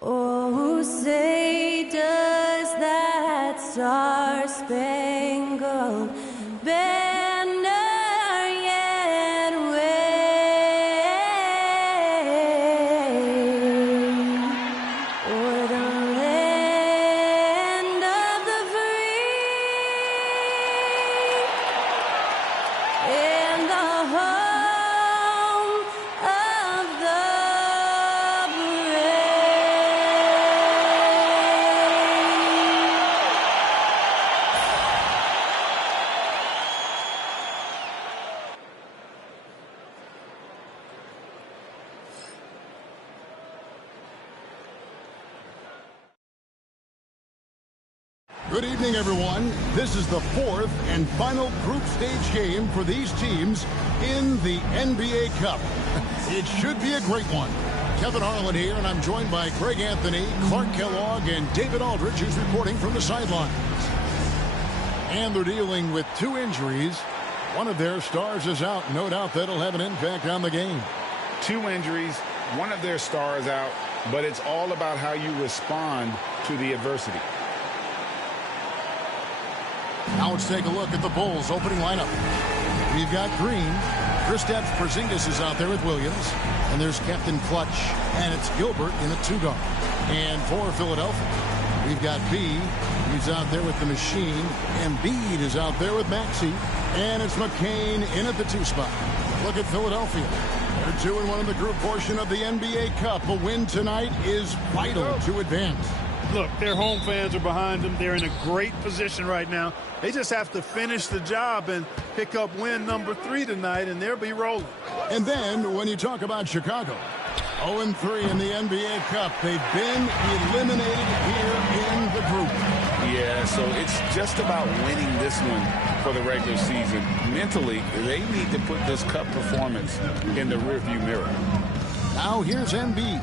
Oh, say does that star-spangled banner yet wave o'er the land of the free and the home of the Good evening, everyone. This is the fourth and final group stage game for these teams in the NBA Cup. It should be a great one. Kevin Harlan here, and I'm joined by Greg Anthony, Clark Kellogg, and David Aldridge, who's reporting from the sidelines. And they're dealing with 2 injuries. One of their stars is out. No doubt that'll have an impact on the game. 2 injuries, one of their stars out, but it's all about how you respond to the adversity. Now let's take a look at the Bulls' opening lineup. We've got Green. Kristaps Porzingis is out there with Williams. And there's Captain Clutch. And it's Gilbert in a 2-guard. And for Philadelphia, we've got B. He's out there with the machine. Embiid is out there with Maxey. And it's McCain in at the 2 spot. Look at Philadelphia. They're 2-1 in the group portion of the NBA Cup. A win tonight is vital to advance. Look, their home fans are behind them. They're in a great position right now. They just have to finish the job and pick up win number 3 tonight, and they'll be rolling. And then when you talk about Chicago, 0-3 in the NBA Cup. They've been eliminated here in the group. Yeah, so it's just about winning this one for the regular season. Mentally, they need to put this cup performance in the rearview mirror. Now here's Embiid.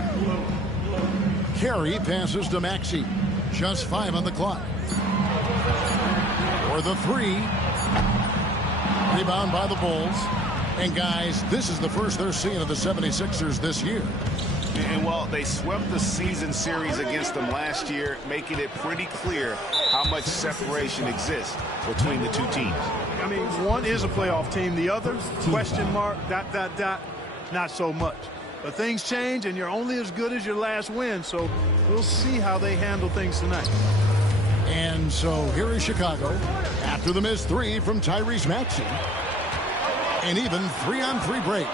Carey passes to Maxey. Just 5 on the clock. For the 3. Rebound by the Bulls. And guys, this is the first they're seeing of the 76ers this year. And well, they swept the season series against them last year, making it pretty clear how much separation exists between the 2 teams. I mean, one is a playoff team. The other, question mark, ... not so much. But things change, and you're only as good as your last win, so we'll see how they handle things tonight. And so here is Chicago after the missed 3 from Tyrese Maxey. An even 3-on-3 break.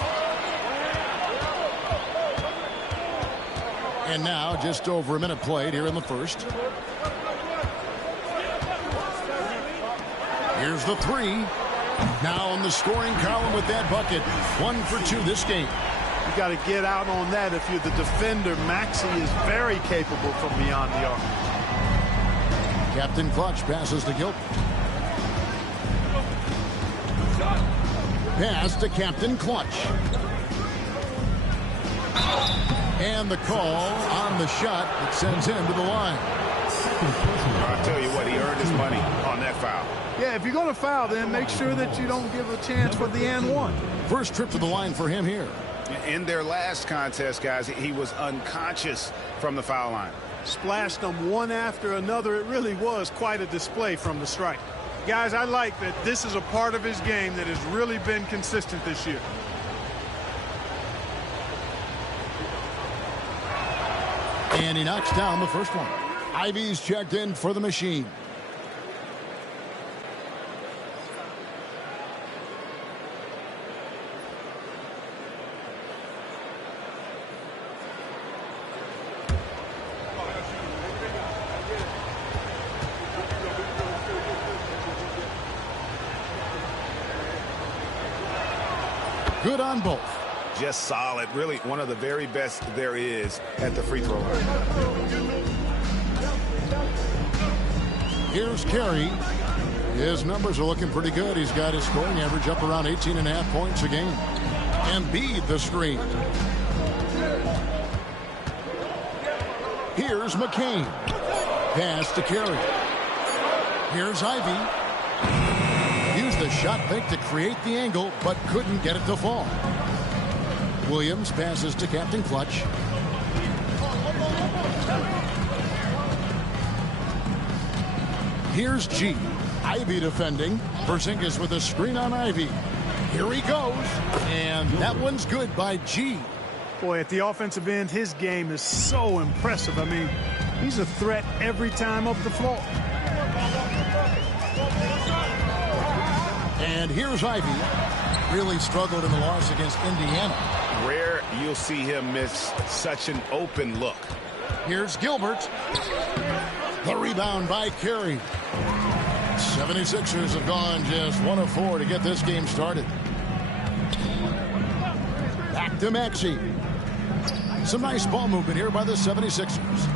And now just over a minute played here in the first. Here's the 3. Now in the scoring column with that bucket. 1 for 2 this game. You got to get out on that if you're the defender. Maxey is very capable from beyond the arc. Captain Clutch passes to Gilbert. Pass to Captain Clutch. And the call on the shot that sends him to the line. I'll tell you what, he earned his money on that foul. Yeah, if you're going to foul, then make sure that you don't give a chance for the and 1. First trip to the line for him here. In their last contest, guys, he was unconscious from the foul line. Splashed them one after another. It really was quite a display from the strike. Guys, I like that this is a part of his game that has really been consistent this year. And he knocks down the first one. Ivy's checked in for the machine. Good on both. Just solid. Really one of the very best there is at the free throw line. Here's Carey. His numbers are looking pretty good. He's got his scoring average up around 18.5 points a game. Embiid the screen. Here's McCain. Pass to Carey. Here's Ivy. Used the shot fake to create the angle, but couldn't get it to fall. Williams passes to Captain Clutch. Here's G. Ivy defending. Porzingis with a screen on Ivy. Here he goes. And that one's good by G. Boy, at the offensive end, his game is so impressive. I mean, he's a threat every time up the floor. And here's Ivy. Really struggled in the loss against Indiana. Rare you'll see him miss such an open look. Here's Gilbert. The rebound by Carey. 76ers have gone just 1 of 4 to get this game started. Back to Maxey. Some nice ball movement here by the 76ers.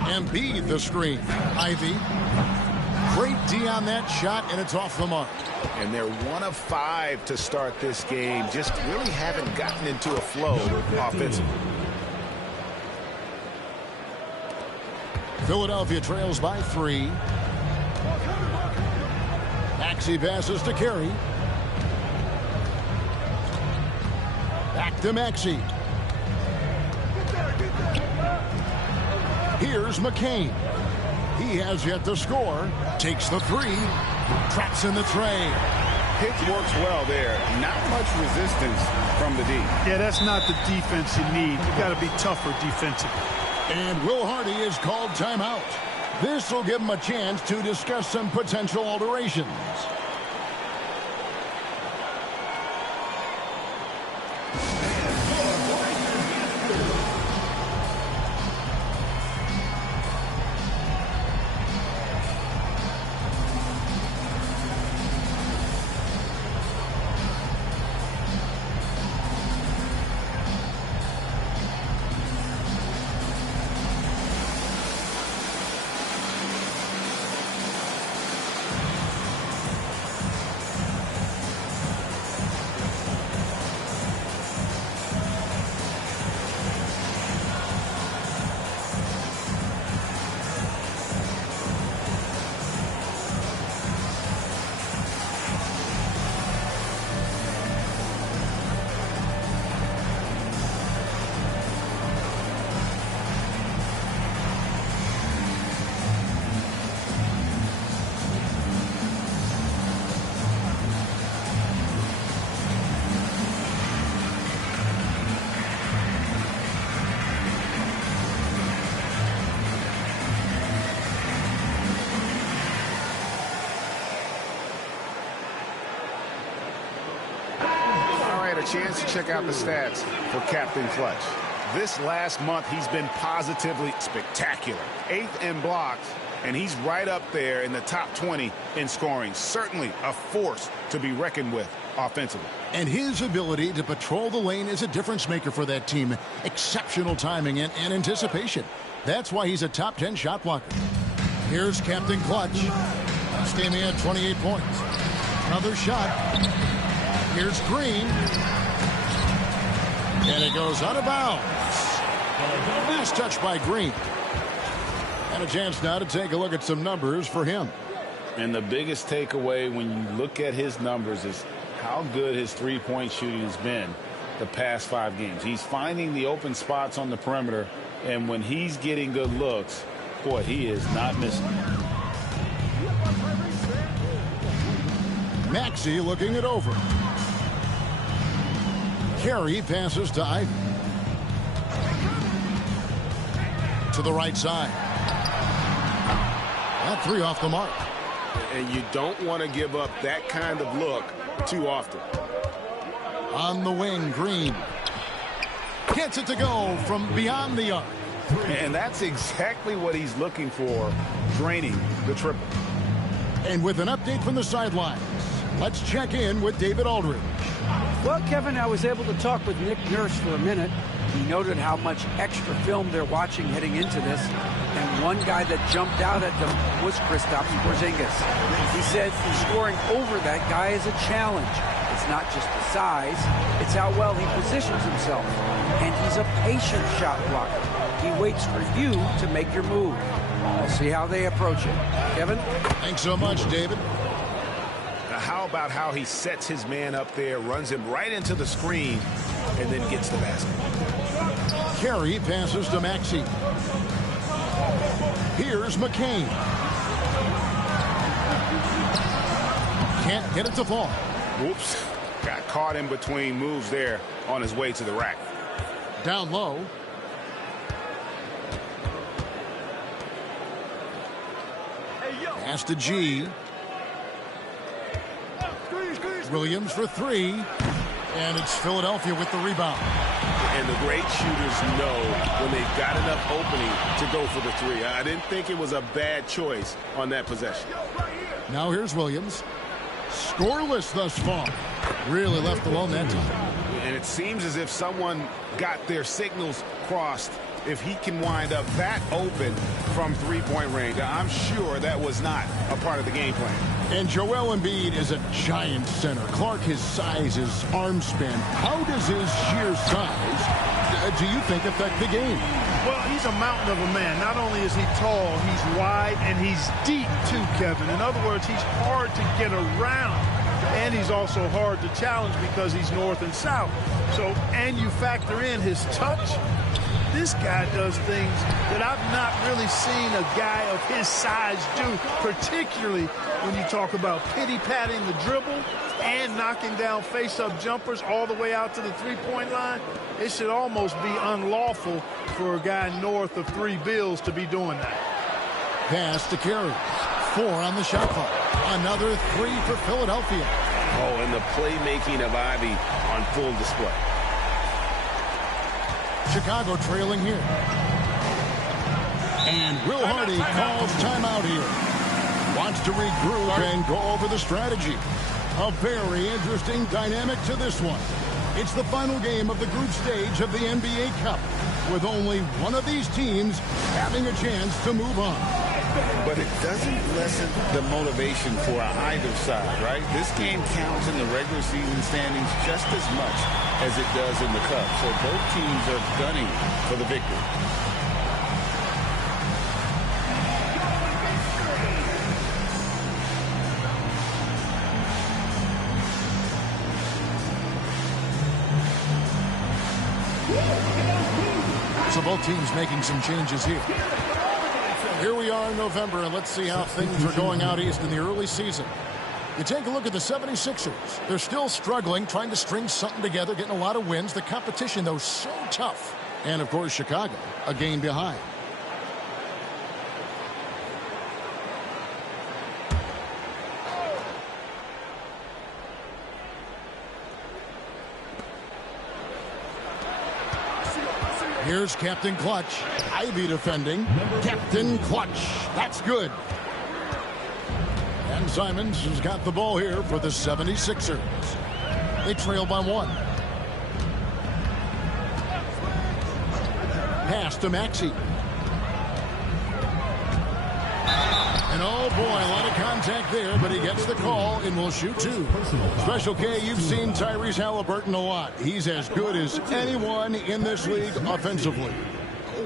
Embiid the screen. Ivy. Great D on that shot, and it's off the mark. And they're 1 of 5 to start this game. Just really haven't gotten into a flow offensively. Philadelphia trails by 3. Maxey passes to Carey. Back to Maxey. Here's McCain. He has yet to score. Takes the 3. Traps in the tray. Pick works well there. Not much resistance from the D. Yeah, that's not the defense you need. You got to be tougher defensively. And Will Hardy is called timeout. This will give him a chance to discuss some potential alterations. Chance to check out the stats for Captain Clutch. This last month, he's been positively spectacular. 8th in blocks, and he's right up there in the top 20 in scoring. Certainly a force to be reckoned with offensively. And his ability to patrol the lane is a difference maker for that team. Exceptional timing and anticipation. That's why he's a top 10 shot blocker. Here's Captain Clutch. Stamy had 28 points. Another shot. Here's Green. And it goes out of bounds. Nice touch by Green. And a chance now to take a look at some numbers for him. And the biggest takeaway when you look at his numbers is how good his three-point shooting has been the past 5 games. He's finding the open spots on the perimeter, and when he's getting good looks, boy, he is not missing. Maxey looking it over. Carey passes to Ivy. To the right side. That 3 off the mark. And you don't want to give up that kind of look too often. On the wing, Green. Gets it to go from beyond the arc. And that's exactly what he's looking for, draining the triple. And with an update from the sidelines, let's check in with David Aldridge. Well, Kevin, I was able to talk with Nick Nurse for a minute. He noted how much extra film they're watching heading into this. And one guy that jumped out at them was Kristaps Porzingis. He said scoring over that guy is a challenge. It's not just the size, it's how well he positions himself. And he's a patient shot blocker. He waits for you to make your move. We'll see how they approach it. Kevin? Thanks so much, David. how about how he sets his man up there, runs him right into the screen, and then gets the basket. Carey passes to Maxey. Here's McCain. Can't get it to fall. Whoops. Got caught in between moves there on his way to the rack. Down low. Pass to G. Williams for three. And it's Philadelphia with the rebound. And the great shooters know when they've got enough opening to go for the three. I didn't think it was a bad choice on that possession. Now here's Williams. Scoreless thus far. Really left alone that time. And it seems as if someone got their signals crossed. If he can wind up that open from three-point range, I'm sure that was not a part of the game plan. And Joel Embiid is a giant center. Clark, his size, his arm span. How does his sheer size, do you think, affect the game? Well, he's a mountain of a man. Not only is he tall, he's wide, and he's deep too, Kevin. In other words, he's hard to get around. And he's also hard to challenge because he's north and south. So, and you factor in his touch. This guy does things that I've not really seen a guy of his size do, particularly when you talk about pity-patting the dribble and knocking down face-up jumpers all the way out to the three-point line. It should almost be unlawful for a guy north of 3 bills to be doing that. Pass to Carey. 4 on the shot clock. Another 3 for Philadelphia. Oh, and the playmaking of Ivy on full display. Chicago trailing here. And Will Hardy calls timeout here. Wants to regroup and go over the strategy. A very interesting dynamic to this one. It's the final game of the group stage of the NBA Cup, with only one of these teams having a chance to move on. But it doesn't lessen the motivation for either side, right? This game counts in the regular season standings just as much as it does in the Cup. So both teams are gunning for the victory. So both teams making some changes here. Here we are in November, and let's see how things are going out east in the early season. You take a look at the 76ers. They're still struggling, trying to string something together, getting a lot of wins. The competition, though, so tough. And, of course, Chicago, a game behind. Here's Captain Clutch. Ivy defending. Captain Clutch. That's good. And Simons has got the ball here for the 76ers. They trail by 1. Pass to Maxey. And oh boy, a lot of contact there, but he gets the call and will shoot 2. Special K, you've seen Tyrese Halliburton a lot. He's as good as anyone in this league offensively.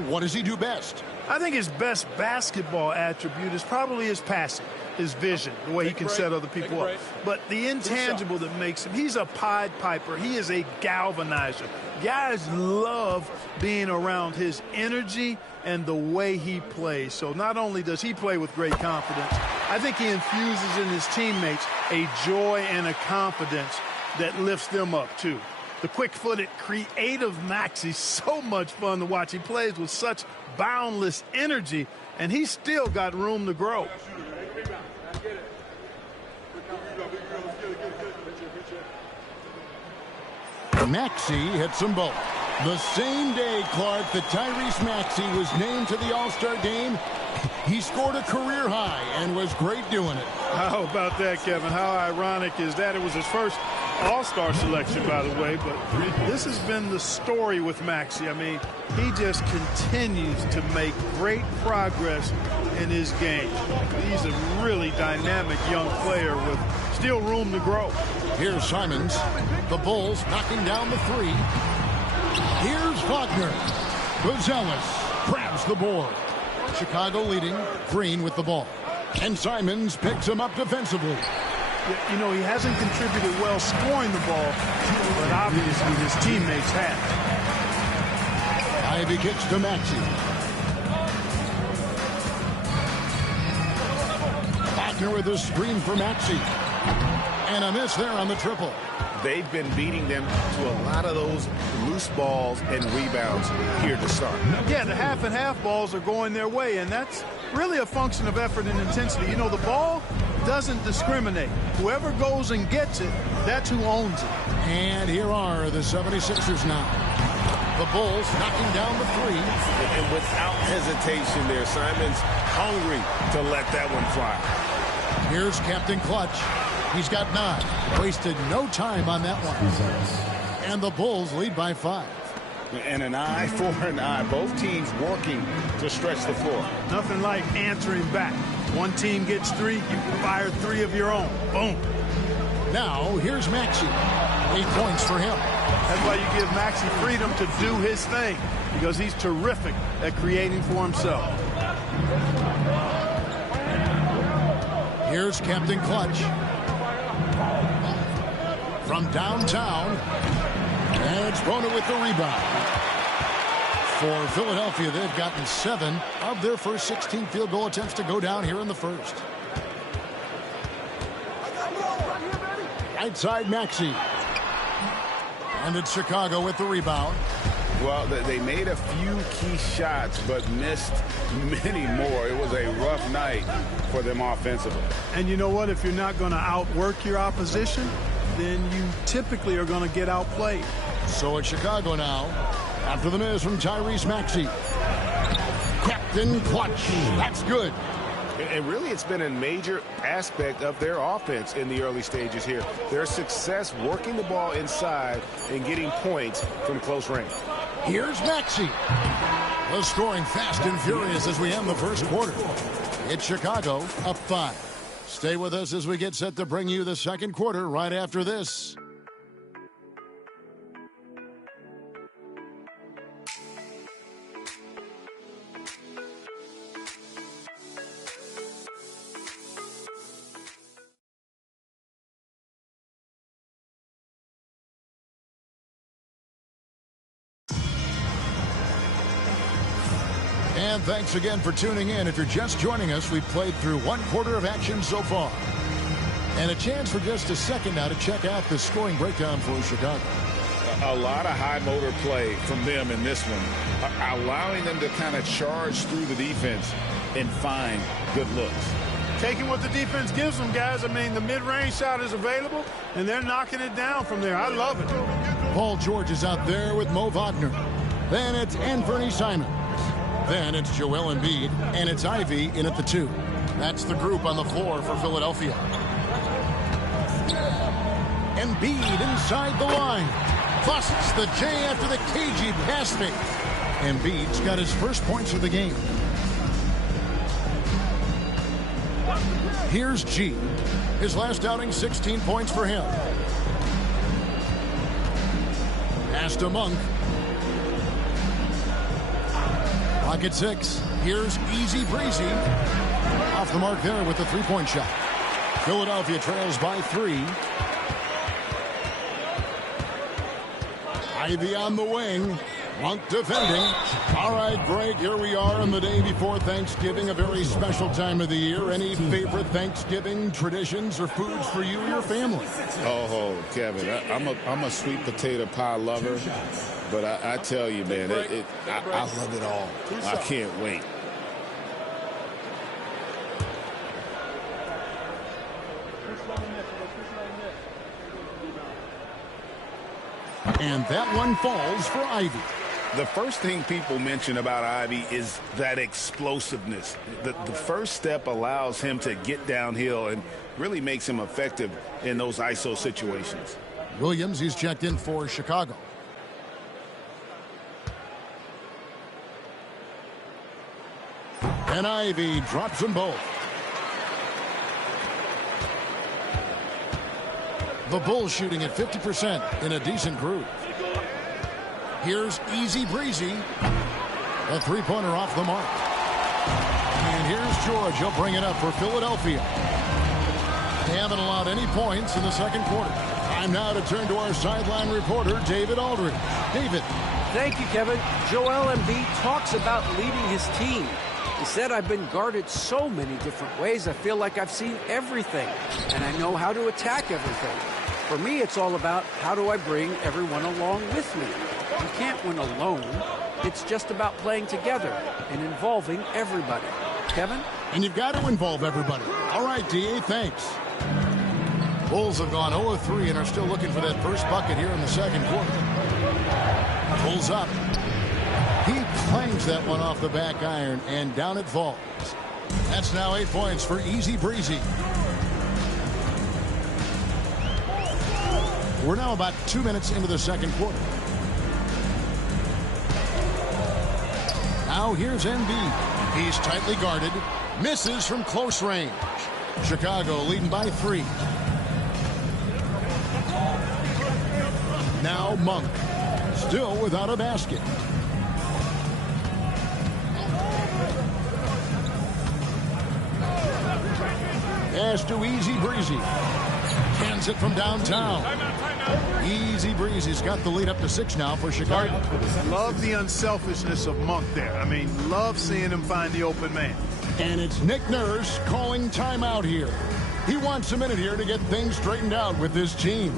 What does he do best? I think his best basketball attribute is probably his passing, his vision, the way he can set other people up. But the intangible that makes him, he's a Pied Piper. He is a galvanizer. Guys love being around his energy and the way he plays. So not only does he play with great confidence, I think he infuses in his teammates a joy and a confidence that lifts them up too. The quick-footed, creative Maxey, so much fun to watch. He plays with such boundless energy, and he's still got room to grow. Maxey hits them both. The same day, Clark, that Tyrese Maxey was named to the All-Star game, he scored a career high and was great doing it. How about that, Kevin? How ironic is that? It was his first All-Star selection, by the way, but this has been the story with Maxey. I mean, he just continues to make great progress in his game. He's a really dynamic young player with still room to grow. Here's Simons. The Bulls knocking down the 3. Here's Wagner. Rosales grabs the board. Chicago leading. Green with the ball. And Simons picks him up defensively. You know, he hasn't contributed well scoring the ball, but obviously his teammates have. Ivy kicks to Maxey. Wagner with a screen for Maxey. And a miss there on the triple. They've been beating them to a lot of those loose balls and rebounds here to start. Yeah, the half and half balls are going their way, and that's really a function of effort and intensity. You know, the ball doesn't discriminate. Whoever goes and gets it, that's who owns it. And here are the 76ers now. The Bulls knocking down the three. And without hesitation there, Simon's hungry to let that one fly. Here's Captain Clutch. He's got 9. Wasted no time on that one. And the Bulls lead by 5. And an eye for an eye. Both teams working to stretch the floor. Nothing like answering back. One team gets 3, you fire 3 of your own. Boom. Now, here's Maxey. 8 points for him. That's why you give Maxey freedom to do his thing, because he's terrific at creating for himself. Here's Captain Clutch. From downtown. And it's Bona with the rebound. For Philadelphia, they've gotten 7 of their first 16 field goal attempts to go down here in the first. Right side, Maxey. And it's Chicago with the rebound. Well, they made a few key shots, but missed many more. It was a rough night for them offensively. And you know what? If you're not going to outwork your opposition, then you typically are going to get outplayed. So it's Chicago now. After the miss from Tyrese Maxey. Captain Clutch. That's good. And really, it's been a major aspect of their offense in the early stages here. Their success working the ball inside and getting points from close range. Here's Maxey. The scoring fast and furious as we end the first quarter. It's Chicago up 5. Stay with us as we get set to bring you the second quarter right after this. And thanks again for tuning in. If you're just joining us, we've played through 1 quarter of action so far. And a chance for just a second now to check out the scoring breakdown for Chicago. A lot of high motor play from them in this one, allowing them to kind of charge through the defense and find good looks. Taking what the defense gives them, guys. I mean, the mid-range shot is available, and they're knocking it down from there. I love it. Paul George is out there with Mo Wagner. Then it's Anthony Simons. Then it's Joel Embiid, and it's Ivy in at the 2. That's the group on the floor for Philadelphia. Embiid inside the line. Busts the J after the cagey pass fake. Embiid's got his first points of the game. Here's G. His last outing, 16 points for him. Pass to Monk. Clock at 6. Here's Easy Breezy. Off the mark there with the three-point shot. Philadelphia trails by 3. Ivy on the wing. Monk defending. All right, Greg, here we are on the day before Thanksgiving, a very special time of the year. Any favorite Thanksgiving traditions or foods for you or your family? Oh, Kevin, I'm a sweet potato pie lover, but I tell you, man, I love it all. I can't wait. And that one falls for Ivy. The first thing people mention about Ivy is that explosiveness. The first step allows him to get downhill and really makes him effective in those ISO situations. Williams, he's checked in for Chicago. And Ivy drops them both. The Bulls shooting at 50% in a decent group. Here's Easy Breezy. A three-pointer off the mark. And here's George. He'll bring it up for Philadelphia. haven't allowed any points in the second quarter. Time now to turn to our sideline reporter, David Aldridge. David. Thank you, Kevin. Joel Embiid talks about leading his team. He said, I've been guarded so many different ways, I feel like I've seen everything, and I know how to attack everything. For me, it's all about how do I bring everyone along with me. You can't win alone. It's just about playing together and involving everybody. Kevin? And you've got to involve everybody. All right, D.A., thanks. Bulls have gone 0-3 and are still looking for that first bucket here in the second quarter. Pulls up. He clangs that one off the back iron, and down it falls. That's now 8 points for Easy Breezy. We're now about 2 minutes into the second quarter. Now here's Embiid. He's tightly guarded. Misses from close range. Chicago leading by 3. Now Monk. Still without a basket. Pass to Easy Breezy. Cans it from downtown. Easy Breezy's got the lead up to 6 now for Chicago. Love the unselfishness of Monk there. I mean, love seeing him find the open man. And it's Nick Nurse calling timeout here. He wants a minute here to get things straightened out with this team.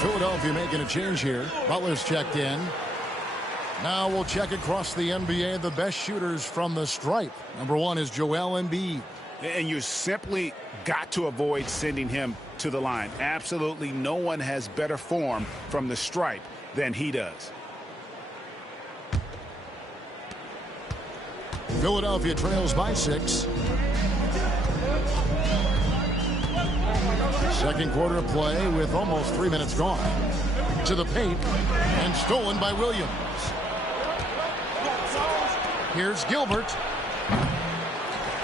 Philadelphia making a change here. Butler's checked in. Now we'll check across the NBA the best shooters from the stripe. Number 1 is Joel Embiid. And you simply got to avoid sending him to the line. Absolutely no one has better form from the stripe than he does. Philadelphia trails by 6. Second quarter of play with almost 3 minutes gone. To the paint and stolen by Williams. Here's Gilbert.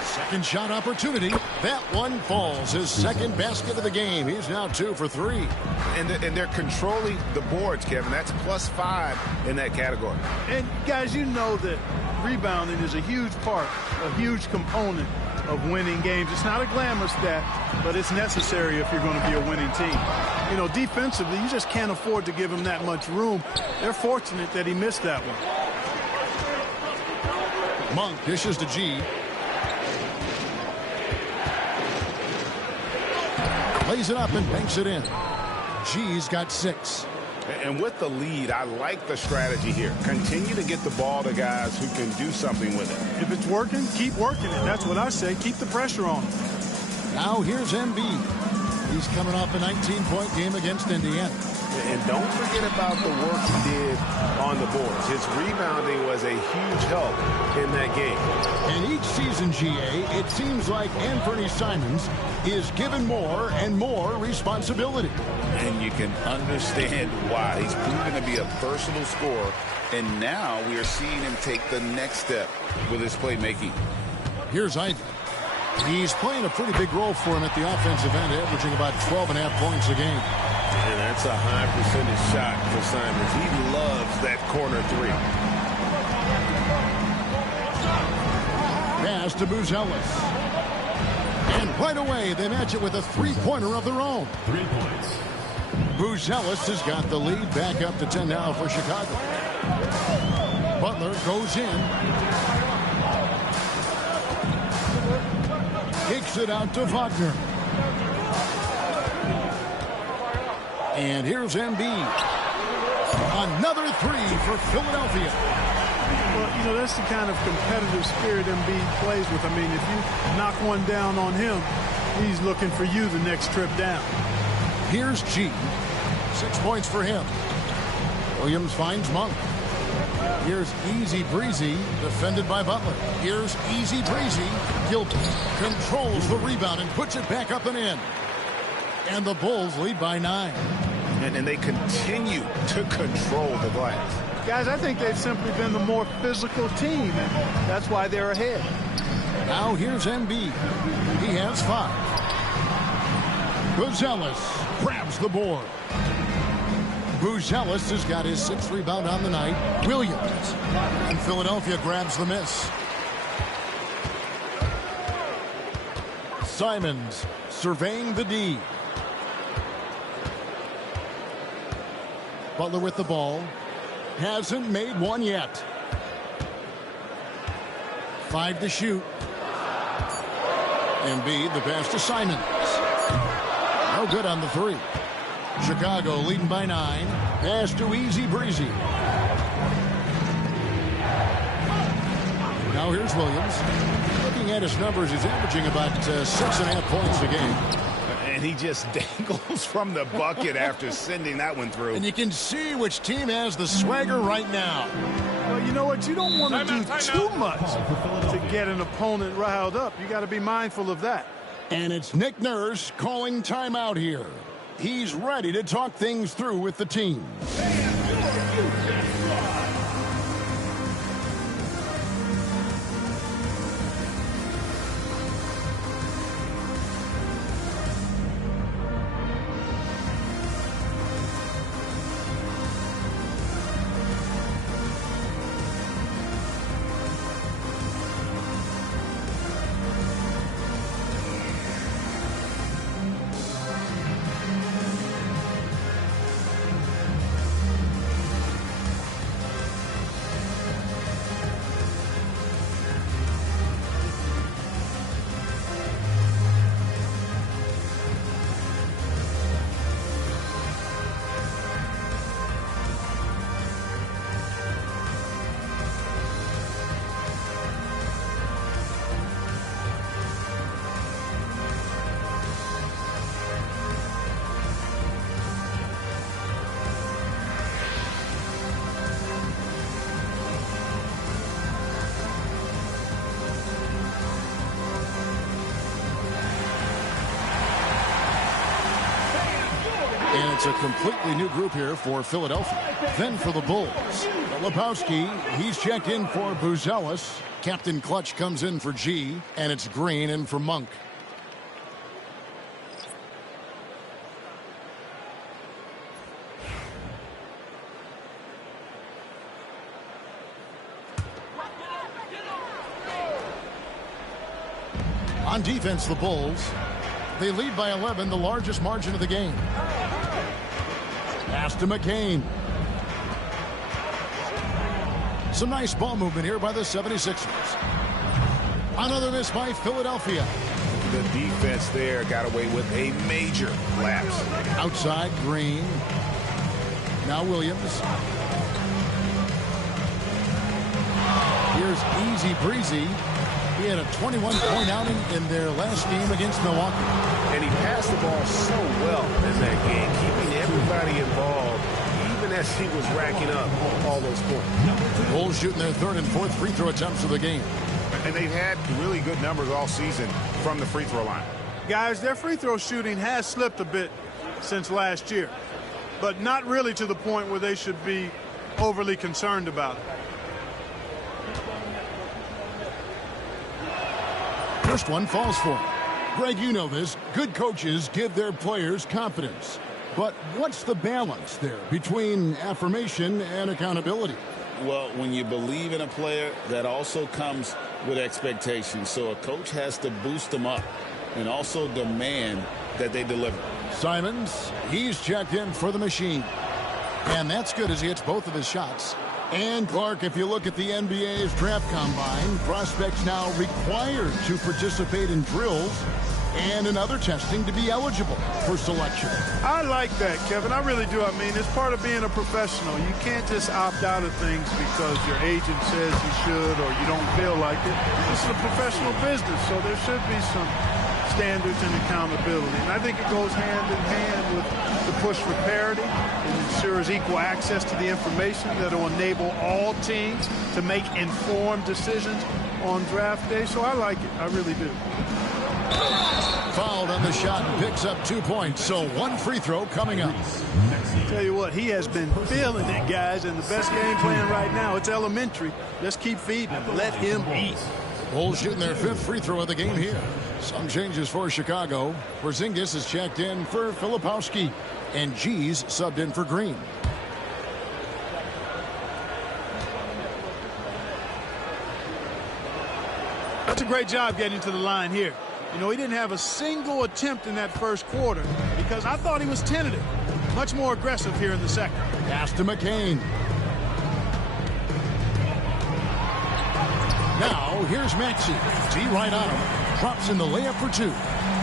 Second shot opportunity. That one falls. His second basket of the game. He's now 2 for 3. And they're controlling the boards, Kevin. That's +5 in that category. And guys, you know that rebounding is a huge part, a huge component of winning games. It's not a glamour stat, but it's necessary if you're going to be a winning team. You know, defensively, you just can't afford to give him that much room. They're fortunate that he missed that one. Monk dishes to G. Lays it up and banks it in. G's got 6. And with the lead, I like the strategy here. Continue to get the ball to guys who can do something with it. If it's working, keep working it. That's what I say. Keep the pressure on him. Now here's Embiid. He's coming off a 19-point game against Indiana. And don't forget about the work he did on the boards. His rebounding was a huge help in that game. And each season, GA, it seems like Anthony Simons is given more and more responsibility. And you can understand why. He's proven to be a versatile scorer, and now we are seeing him take the next step with his playmaking. Here's Ivy. He's playing a pretty big role for him at the offensive end, averaging about 12.5 points a game. And that's a high percentage shot for Simons. He loves that corner 3. Pass to Buzelis. And right away, they match it with a three-pointer of their own. 3 points. Buzelis has got the lead back up to 10 now for Chicago. Butler goes in. Kicks it out to Wagner. And here's Embiid. Another three for Philadelphia. Well, you know, that's the kind of competitive spirit Embiid plays with. I mean, if you knock one down on him, he's looking for you the next trip down. Here's G. 6 points for him. Williams finds Monk. Here's Easy Breezy, defended by Butler. Here's Easy Breezy. Gilbert controls the rebound and puts it back up and in. And the Bulls lead by 9. And they continue to control the glass. Guys, I think they've simply been the more physical team, and that's why they're ahead. Now here's Embiid. He has 5. Buzelis grabs the board. Buzelis has got his 6th rebound on the night. Williams. And Philadelphia grabs the miss. Simons surveying the D. Butler with the ball. Hasn't made one yet. 5 to shoot. Embiid, the pass to Simons. No good on the 3. Chicago leading by 9. Pass to Easy Breezy. Now here's Williams. Looking at his numbers, he's averaging about 6.5 points a game. And he just dangles from the bucket after sending that one through. And you can see which team has the swagger right now. Well, you know what? You don't want to do too much to get an opponent riled up. You got to be mindful of that. And it's Nick Nurse calling timeout here. He's ready to talk things through with the team. And it's a completely new group here for Philadelphia. Then for the Bulls. Lebowski, he's checked in for Buzelis. Captain Clutch comes in for G. And it's Green in for Monk. On defense, the Bulls. They lead by 11, the largest margin of the game. Pass to McCain. Some nice ball movement here by the 76ers. Another miss by Philadelphia. The defense there got away with a major lapse. Outside, Green. Now Williams. Here's Easy Breezy. He had a 21-point outing in their last game against Milwaukee. And he passed the ball so well in that game, keeping everybody involved, even as he was racking up all those points. Bulls shooting their 3rd and 4th free throw attempts of the game. And they've had really good numbers all season from the free throw line. Guys, their free throw shooting has slipped a bit since last year, but not really to the point where they should be overly concerned about it. First one falls for him. Greg, you know this. Good coaches give their players confidence. But what's the balance there between affirmation and accountability? Well, when you believe in a player, that also comes with expectations. So a coach has to boost them up and also demand that they deliver. Simons, he's checked in for the machine. And that's good as he hits both of his shots. And Clark, if you look at the NBA's draft combine, prospects now required to participate in drills and in other testing to be eligible for selection. I like that, Kevin. I really do. I mean, it's part of being a professional. You can't just opt out of things because your agent says you should or you don't feel like it. This is a professional business, so there should be some standards and accountability. And I think it goes hand in hand with the push for parity. It ensures equal access to the information that will enable all teams to make informed decisions on draft day. So I like it. I really do. Fouled on the shot and picks up 2 points. So one free throw coming up. Tell you what, he has been feeling it, guys, and the best game plan right now, it's elementary. Just keep feeding him. Let him eat. Bulls shooting their 5th free throw of the game here. Some changes for Chicago. Porzingis is checked in for Filipowski, and G's subbed in for Green. That's a great job getting to the line here. You know, he didn't have a single attempt in that first quarter because I thought he was tentative. Much more aggressive here in the second. Pass to McCain. Now, here's Maxey. T right on him. Drops in the layup for 2.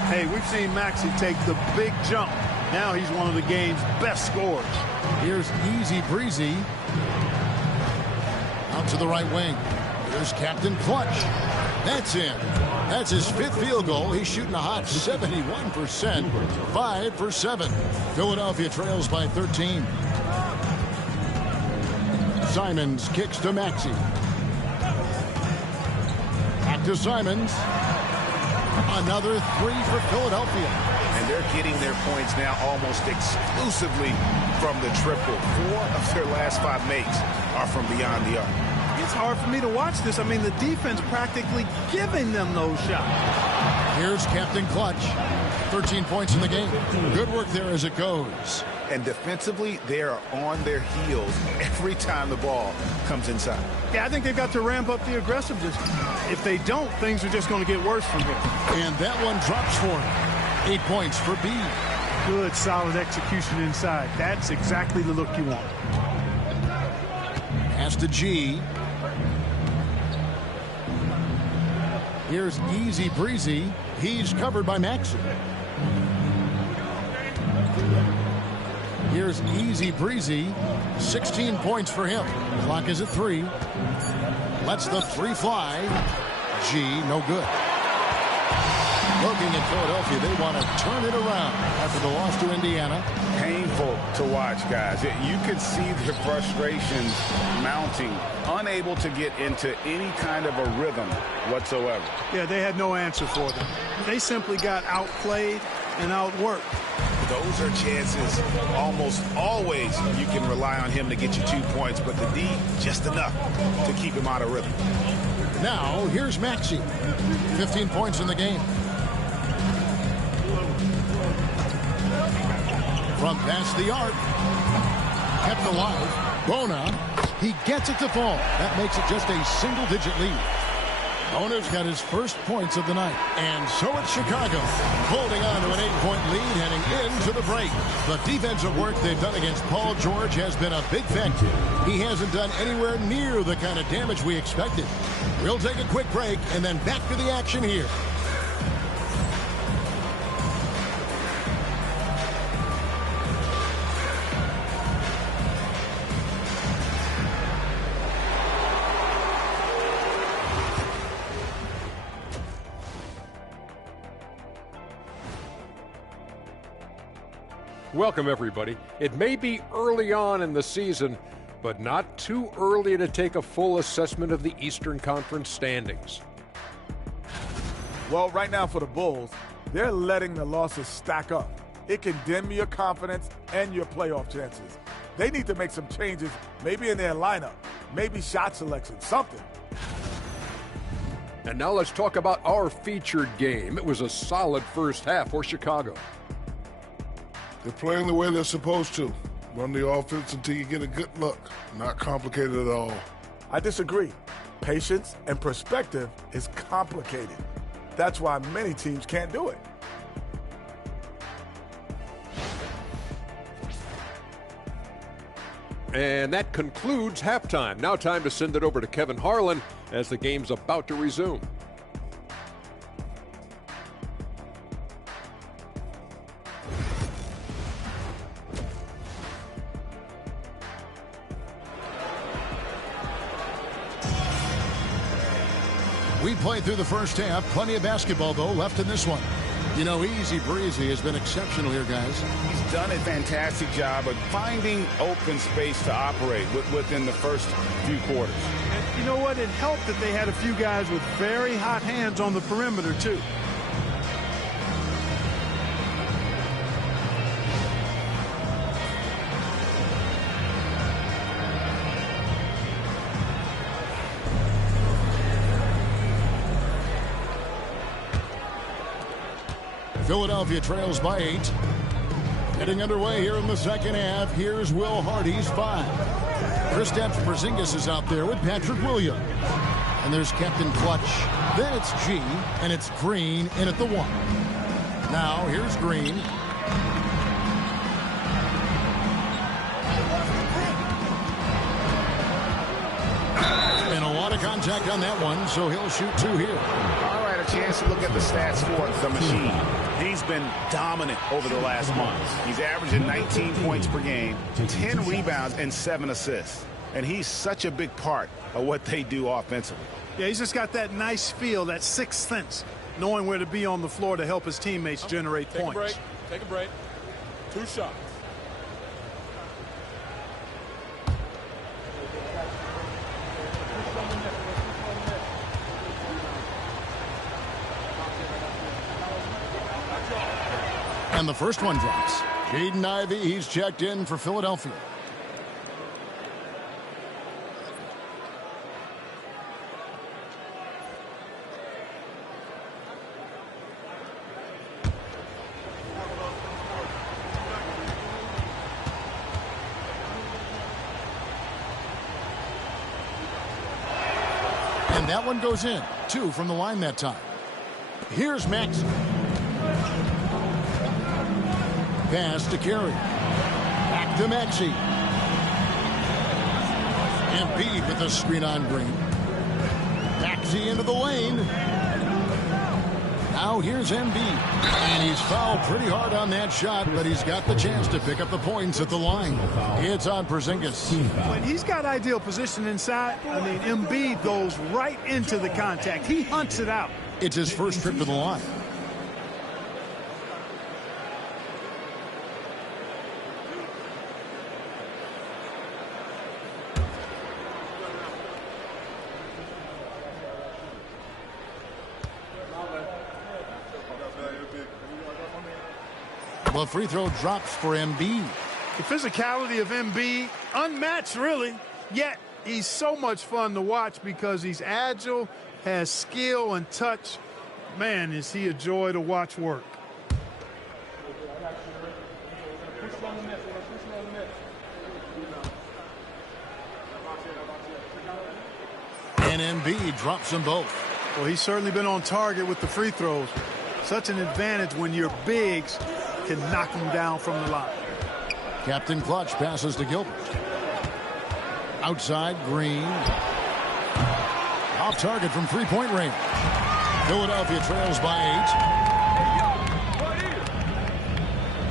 Hey, we've seen Maxey take the big jump. Now he's one of the game's best scorers. Here's Easy Breezy. Out to the right wing. Here's Captain Clutch. That's in. That's his 5th field goal. He's shooting a hot 71%. 5 for 7. Philadelphia trails by 13. Simons kicks to Maxey. Back to Simons. Another 3 for Philadelphia. And they're getting their points now almost exclusively from the triple. 4 of their last 5 makes are from beyond the arc. It's hard for me to watch this. I mean, the defense practically giving them those shots. Here's Captain Clutch. 13 points in the game. Good work there as it goes. And defensively, they are on their heels every time the ball comes inside. Yeah, I think they've got to ramp up the aggressiveness. If they don't, things are just going to get worse from here. And that one drops for him. 8 points for B. Good, solid execution inside. That's exactly the look you want. Pass to G. Here's Easy Breezy. He's covered by Maxey. Here's Easy Breezy. 16 points for him. Clock is at 3. Lets the 3 fly. G, no good. Looking at Philadelphia, they want to turn it around after the loss to Indiana. Painful to watch, guys. You could see the frustration mounting, unable to get into any kind of a rhythm whatsoever. Yeah, they had no answer for them. They simply got outplayed and outworked. Those are chances almost always you can rely on him to get you 2 points, but the D, just enough to keep him out of rhythm. Now, here's Maxey. 15 points in the game. From past the arc. Kept alive. Bona. He gets it to fall. That makes it just a single-digit lead. Bona's got his first points of the night. And so it's Chicago, holding on to an 8-point lead heading into the break. The defensive work they've done against Paul George has been a big factor. He hasn't done anywhere near the kind of damage we expected. We'll take a quick break and then back to the action here. Welcome, everybody. It may be early on in the season, but not too early to take a full assessment of the Eastern Conference standings. Well, right now for the Bulls, they're letting the losses stack up. It can dim your confidence and your playoff chances. They need to make some changes, maybe in their lineup, maybe shot selection, something. And now let's talk about our featured game. It was a solid first half for Chicago. They're playing the way they're supposed to. Run the offense until you get a good look. Not complicated at all. I disagree. Patience and perspective is complicated. That's why many teams can't do it. And that concludes halftime. Now time to send it over to Kevin Harlan as the game's about to resume. We played through the first half. Plenty of basketball, though, left in this one. You know, Easy Breezy has been exceptional here, guys. He's done a fantastic job of finding open space to operate within the first few quarters. And you know what? It helped that they had a few guys with very hot hands on the perimeter, too. Philadelphia trails by 8. Getting underway here in the second half. Here's Will Hardy's 5. Kristaps Porzingis is out there with Patrick Williams. And there's Captain Clutch. Then it's G, and it's Green in at the 1. Now here's Green. And a lot of contact on that one, so he'll shoot 2 here. All right, a chance to look at the stats for the machine. He's been dominant over the last month. He's averaging 19 points per game, 10 rebounds, and 7 assists. And he's such a big part of what they do offensively. Yeah, he's just got that nice feel, that sixth sense, knowing where to be on the floor to help his teammates generate points. Take a break. 2 shots. And the first one drops. Jaden Ivey, he's checked in for Philadelphia. And that one goes in. 2 from the line that time. Here's Maxey. Pass to Carey. Back to Maxey. Embiid with the screen on Green. Maxey into the lane. Now here's Embiid. And he's fouled pretty hard on that shot, but he's got the chance to pick up the points at the line. It's on Porzingis. When he's got ideal position inside, I mean, Embiid goes right into the contact. He hunts it out. It's his first trip to the line. The free throw drops for Embiid. The physicality of Embiid, unmatched really, yet he's so much fun to watch because he's agile, has skill and touch. Man, is he a joy to watch work. And Embiid drops them both. Well, he's certainly been on target with the free throws. Such an advantage when your bigs can knock them down from the line. Captain Clutch passes to Gilbert. Outside, Green. Off target from three-point range. Philadelphia trails by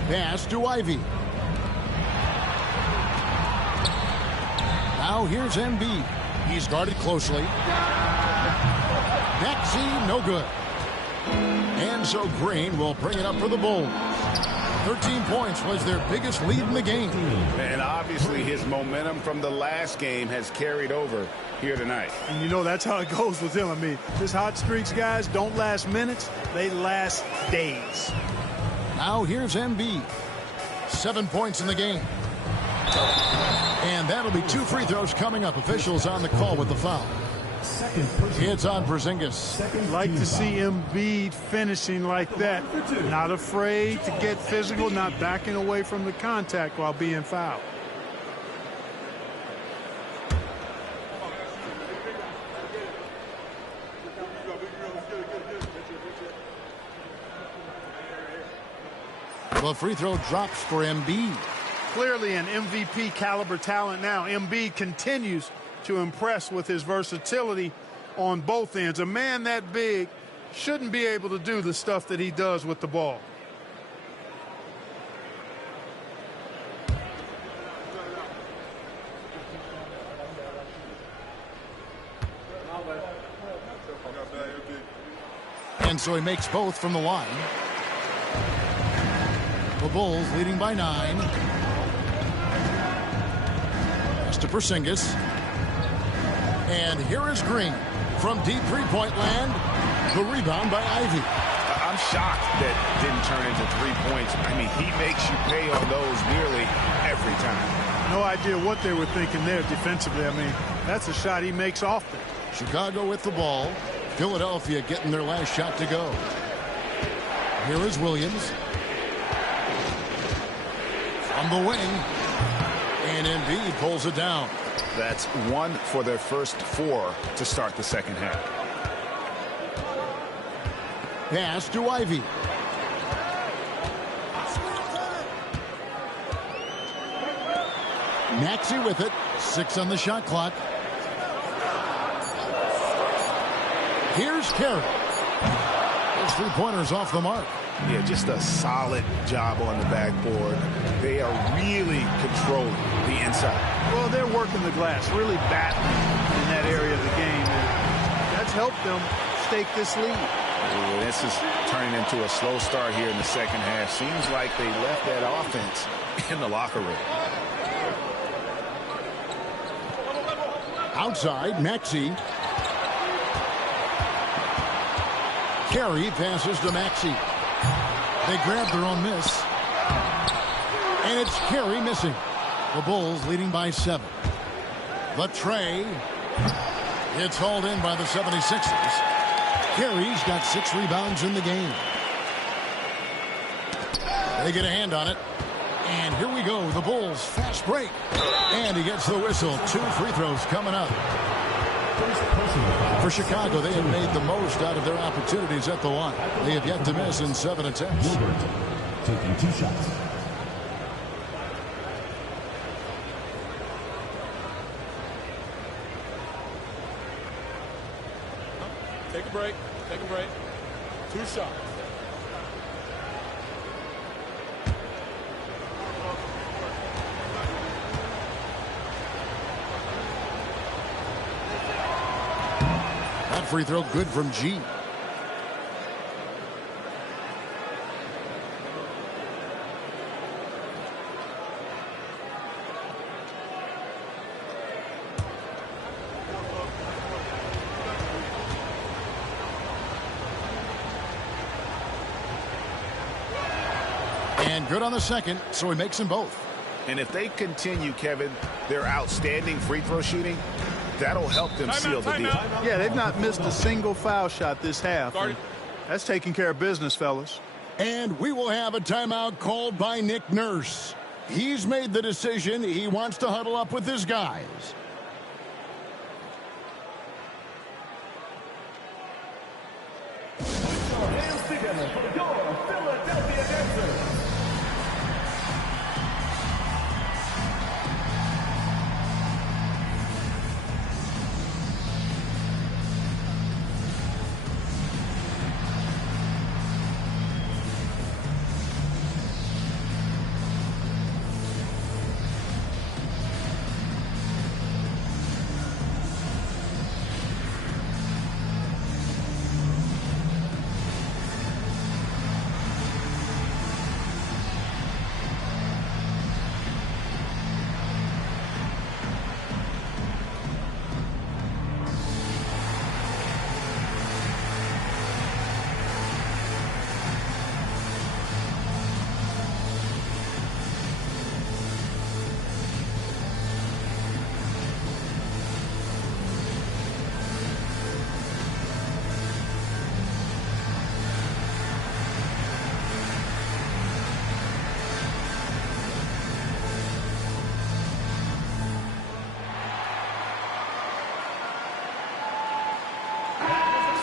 8. Pass to Ivey. Now here's Embiid. He's guarded closely. Maxey, no good. And so Green will bring it up for the Bulls. 13 points was their biggest lead in the game. And obviously his momentum from the last game has carried over here tonight. And you know that's how it goes with him. I mean, his hot streaks, guys, don't last minutes. They last days. Now here's Embiid. 7 points in the game. And that'll be 2 free throws coming up. Officials on the call with the foul. It's on Porzingis. Like to see Embiid finishing like that. Not afraid to get physical, not backing away from the contact while being fouled. The free throw drops for Embiid. clearly an MVP caliber talent now. Embiid continues to impress with his versatility on both ends. A man that big shouldn't be able to do the stuff that he does with the ball. And so he makes both from the line. The Bulls leading by 9. Pass to Porzingis. And here is Green from deep three-point land. The rebound by Ivy. I'm shocked that didn't turn into 3 points. I mean, he makes you pay on those nearly every time. No idea what they were thinking there defensively. I mean, that's a shot he makes often. Chicago with the ball. Philadelphia getting their last shot to go. Here is Williams. From the wing. And Embiid pulls it down. That's 1 for their first 4 to start the second half. Pass to Ivy. Maxey with it. 6 on the shot clock. Here's Carey. Those three-pointers off the mark. Yeah, just a solid job on the backboard. They are really controlling the inside. Well, they're working the glass, really battling in that area of the game. And that's helped them stake this lead. Ooh, this is turning into a slow start here in the second half. Seems like they left that offense in the locker room. Outside, Maxey. Carey passes to Maxey. They grab their own miss. And it's Carey missing. The Bulls leading by 7. The tray. It's hauled in by the 76ers. Carey's got 6 rebounds in the game. They get a hand on it. And here we go. The Bulls fast break. And he gets the whistle. 2 free throws coming up. For Chicago, they have made the most out of their opportunities at the line. They have yet to miss in 7 attempts. Taking 2 shots. Take a break. Take a break. 2 shots. That free throw good from G. And good on the second, so he makes them both. And if they continue, Kevin, their outstanding free throw shooting, that'll help them seal the deal. Yeah, they've not missed a single foul shot this half. That's taking care of business, fellas. And we will have a timeout called by Nick Nurse. He's made the decision. He wants to huddle up with his guys. Hands together for your Philadelphia Dancers.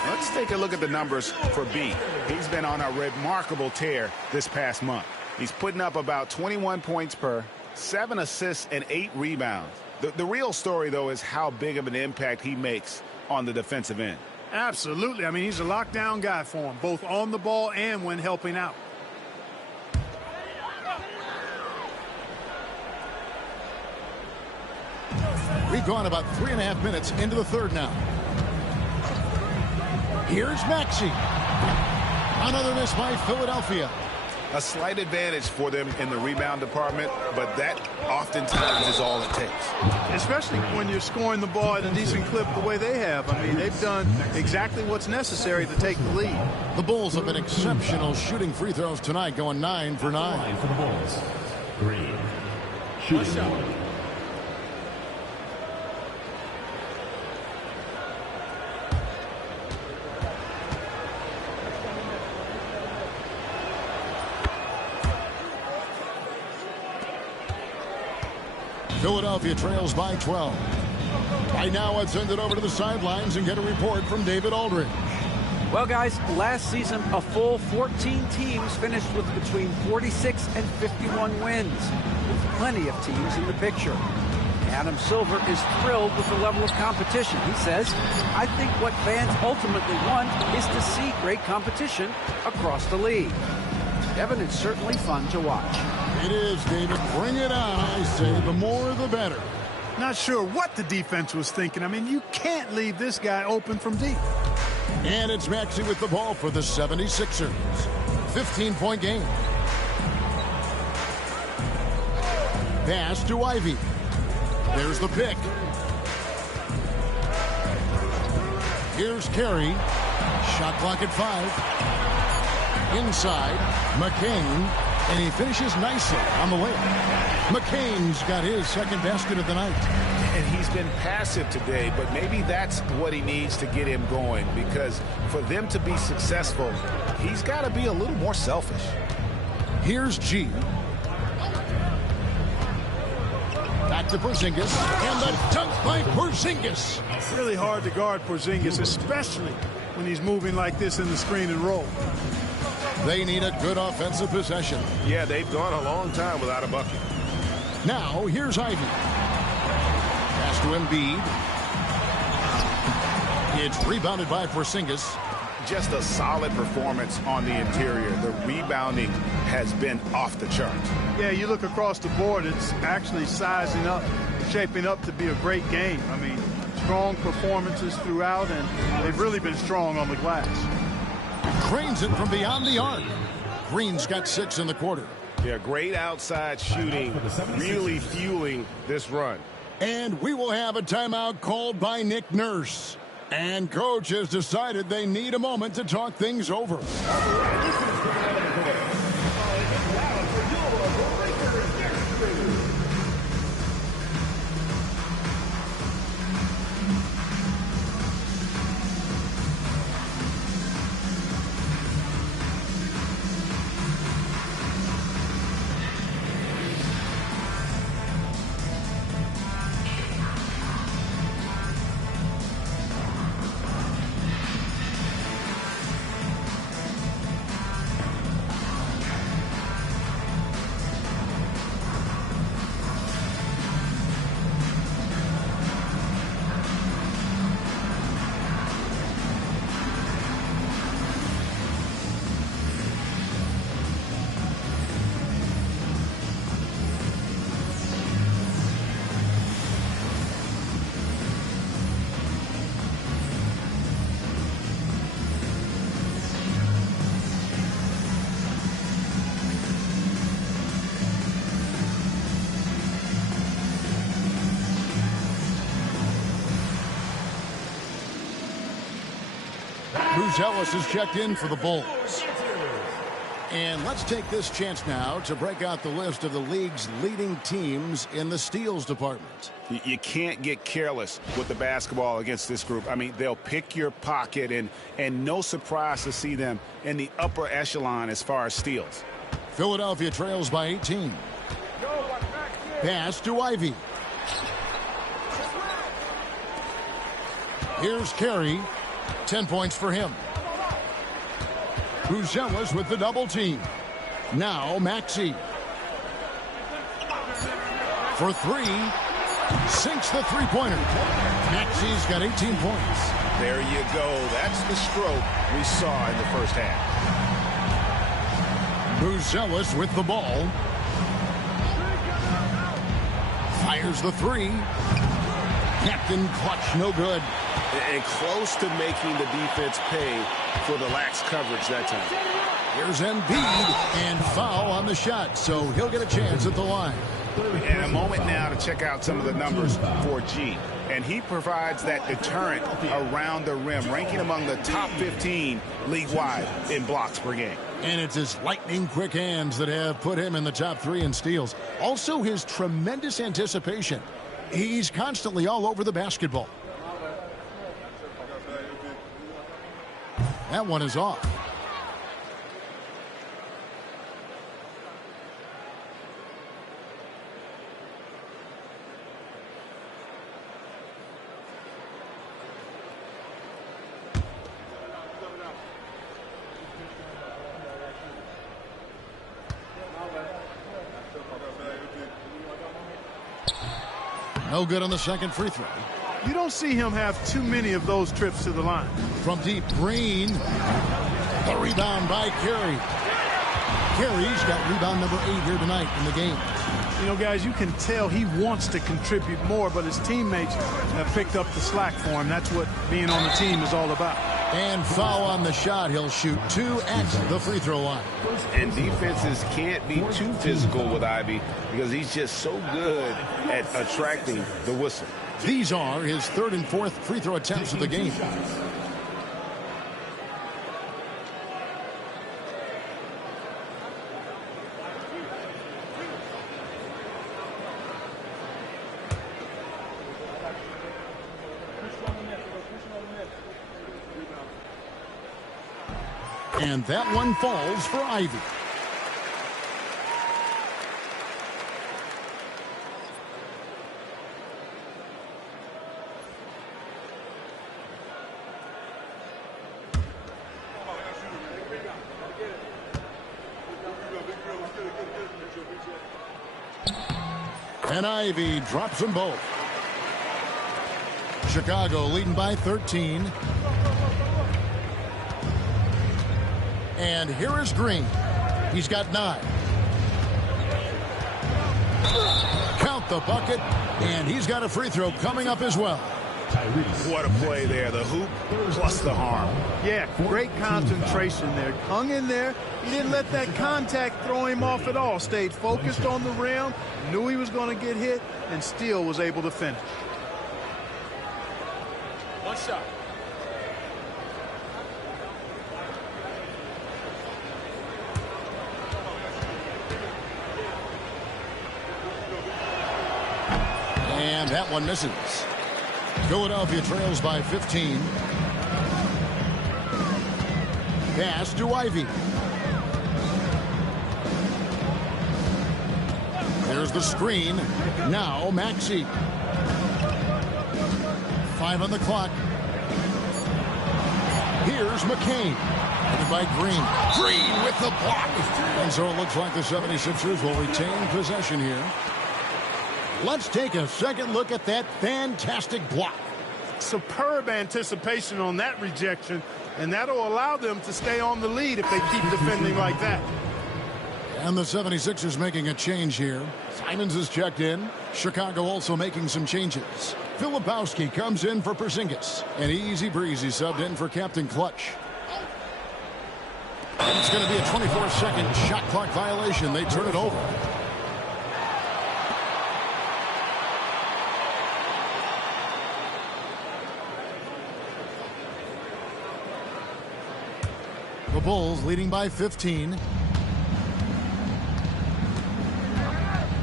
Let's take a look at the numbers for B. He's been on a remarkable tear this past month. He's putting up about 21 points per, 7 assists and 8 rebounds. The real story, though, is how big of an impact he makes on the defensive end. Absolutely. I mean, he's a lockdown guy for him, both on the ball and when helping out. We've gone about 3.5 minutes into the third now. Here's Maxey. Another miss by Philadelphia. A slight advantage for them in the rebound department, but that oftentimes is all it takes. Especially when you're scoring the ball at a decent clip the way they have. I mean, they've done exactly what's necessary to take the lead. The Bulls have been exceptional shooting free throws tonight, going 9 for 9. For the Bulls, Green. Shooting. Philadelphia trails by 12. Right now, let's send it over to the sidelines and get a report from David Aldridge. Well, guys, last season, a full 14 teams finished with between 46 and 51 wins, with plenty of teams in the picture. Adam Silver is thrilled with the level of competition. He says, I think what fans ultimately want is to see great competition across the league. Evan, it's certainly fun to watch. It is, David. Bring it on, I say. The more, the better. Not sure what the defense was thinking. I mean, you can't leave this guy open from deep. And it's Maxey with the ball for the 76ers. 15-point game. Pass to Ivy. There's the pick. Here's Carey. Shot clock at 5. Inside, McCain. And he finishes nicely on the layup. McCain's got his second basket of the night. And he's been passive today, but maybe that's what he needs to get him going, because for them to be successful, he's got to be a little more selfish. Here's G. Back to Porzingis, and the dunk by Porzingis. Really hard to guard Porzingis, especially when he's moving like this in the screen and roll. They need a good offensive possession. Yeah, they've gone a long time without a bucket. Now, here's Ivy. Pass to Embiid. It's rebounded by Porzingis. Just a solid performance on the interior. The rebounding has been off the charts. Yeah, you look across the board, it's actually sizing up, shaping up to be a great game. I mean, strong performances throughout, and they've really been strong on the glass. Cranes it from beyond the arc. Green's got 6 in the quarter. Yeah, great outside shooting, really fueling this run. And we will have a timeout called by Nick Nurse. And coach has decided they need a moment to talk things over. Bruce Ellis has checked in for the Bulls. And let's take this chance now to break out the list of the league's leading teams in the steals department. You can't get careless with the basketball against this group. I mean, they'll pick your pocket, and no surprise to see them in the upper echelon as far as steals. Philadelphia trails by 18. Pass to Ivy. Here's Carey. 10 points for him. Buzelis with the double team. Now Maxey. for three. Sinks the three-pointer. Maxey's got 18 points. There you go. That's the stroke we saw in the first half. Buzelis with the ball. Fires the three. Captain Clutch, no good. And close to making the defense pay for the lax coverage that time. Here's Embiid, and foul on the shot, so he'll get a chance at the line. And a moment now to check out some of the numbers for G. And he provides that deterrent around the rim, ranking among the top 15 league-wide in blocks per game. And it's his lightning-quick hands that have put him in the top 3 in steals. Also, his tremendous anticipation. He's constantly all over the basketball. That one is off. No good on the second free throw. You don't see him have too many of those trips to the line. From deep, Green. The rebound by Carey. Carey's got rebound number 8 here tonight in the game. You know, guys, you can tell he wants to contribute more, but his teammates have picked up the slack for him. That's what being on the team is all about. And foul on the shot. He'll shoot 2 at the free throw line. And defenses can't be too physical with Ivy because he's just so good at attracting the whistle. These are his 3rd and 4th free throw attempts of the game. And that one falls for Ivy. And Ivy drops them both. Chicago leading by 13. And here is Green. He's got 9. Count the bucket. And he's got a free throw coming up as well. What a play there. The hoop plus the harm. Yeah, great concentration there. Hung in there. He didn't let that contact throw him off at all. Stayed focused on the rim. Knew he was going to get hit and still was able to finish. One shot. And that one misses. Philadelphia trails by 15. Pass to Ivy. There's the screen. Now Maxey. 5 on the clock. Here's McCain. Headed by Green. Green with the block. And so it looks like the 76ers will retain possession here. Let's take a second look at that fantastic block. Superb anticipation on that rejection, and that'll allow them to stay on the lead if they keep defending like that. And the 76ers making a change here. Simons is checked in. Chicago also making some changes. Filipowski comes in for Porzingis. And easy breezy subbed in for Captain Clutch. And it's going to be a 24-second shot clock violation. They turn it over. The Bulls leading by 15.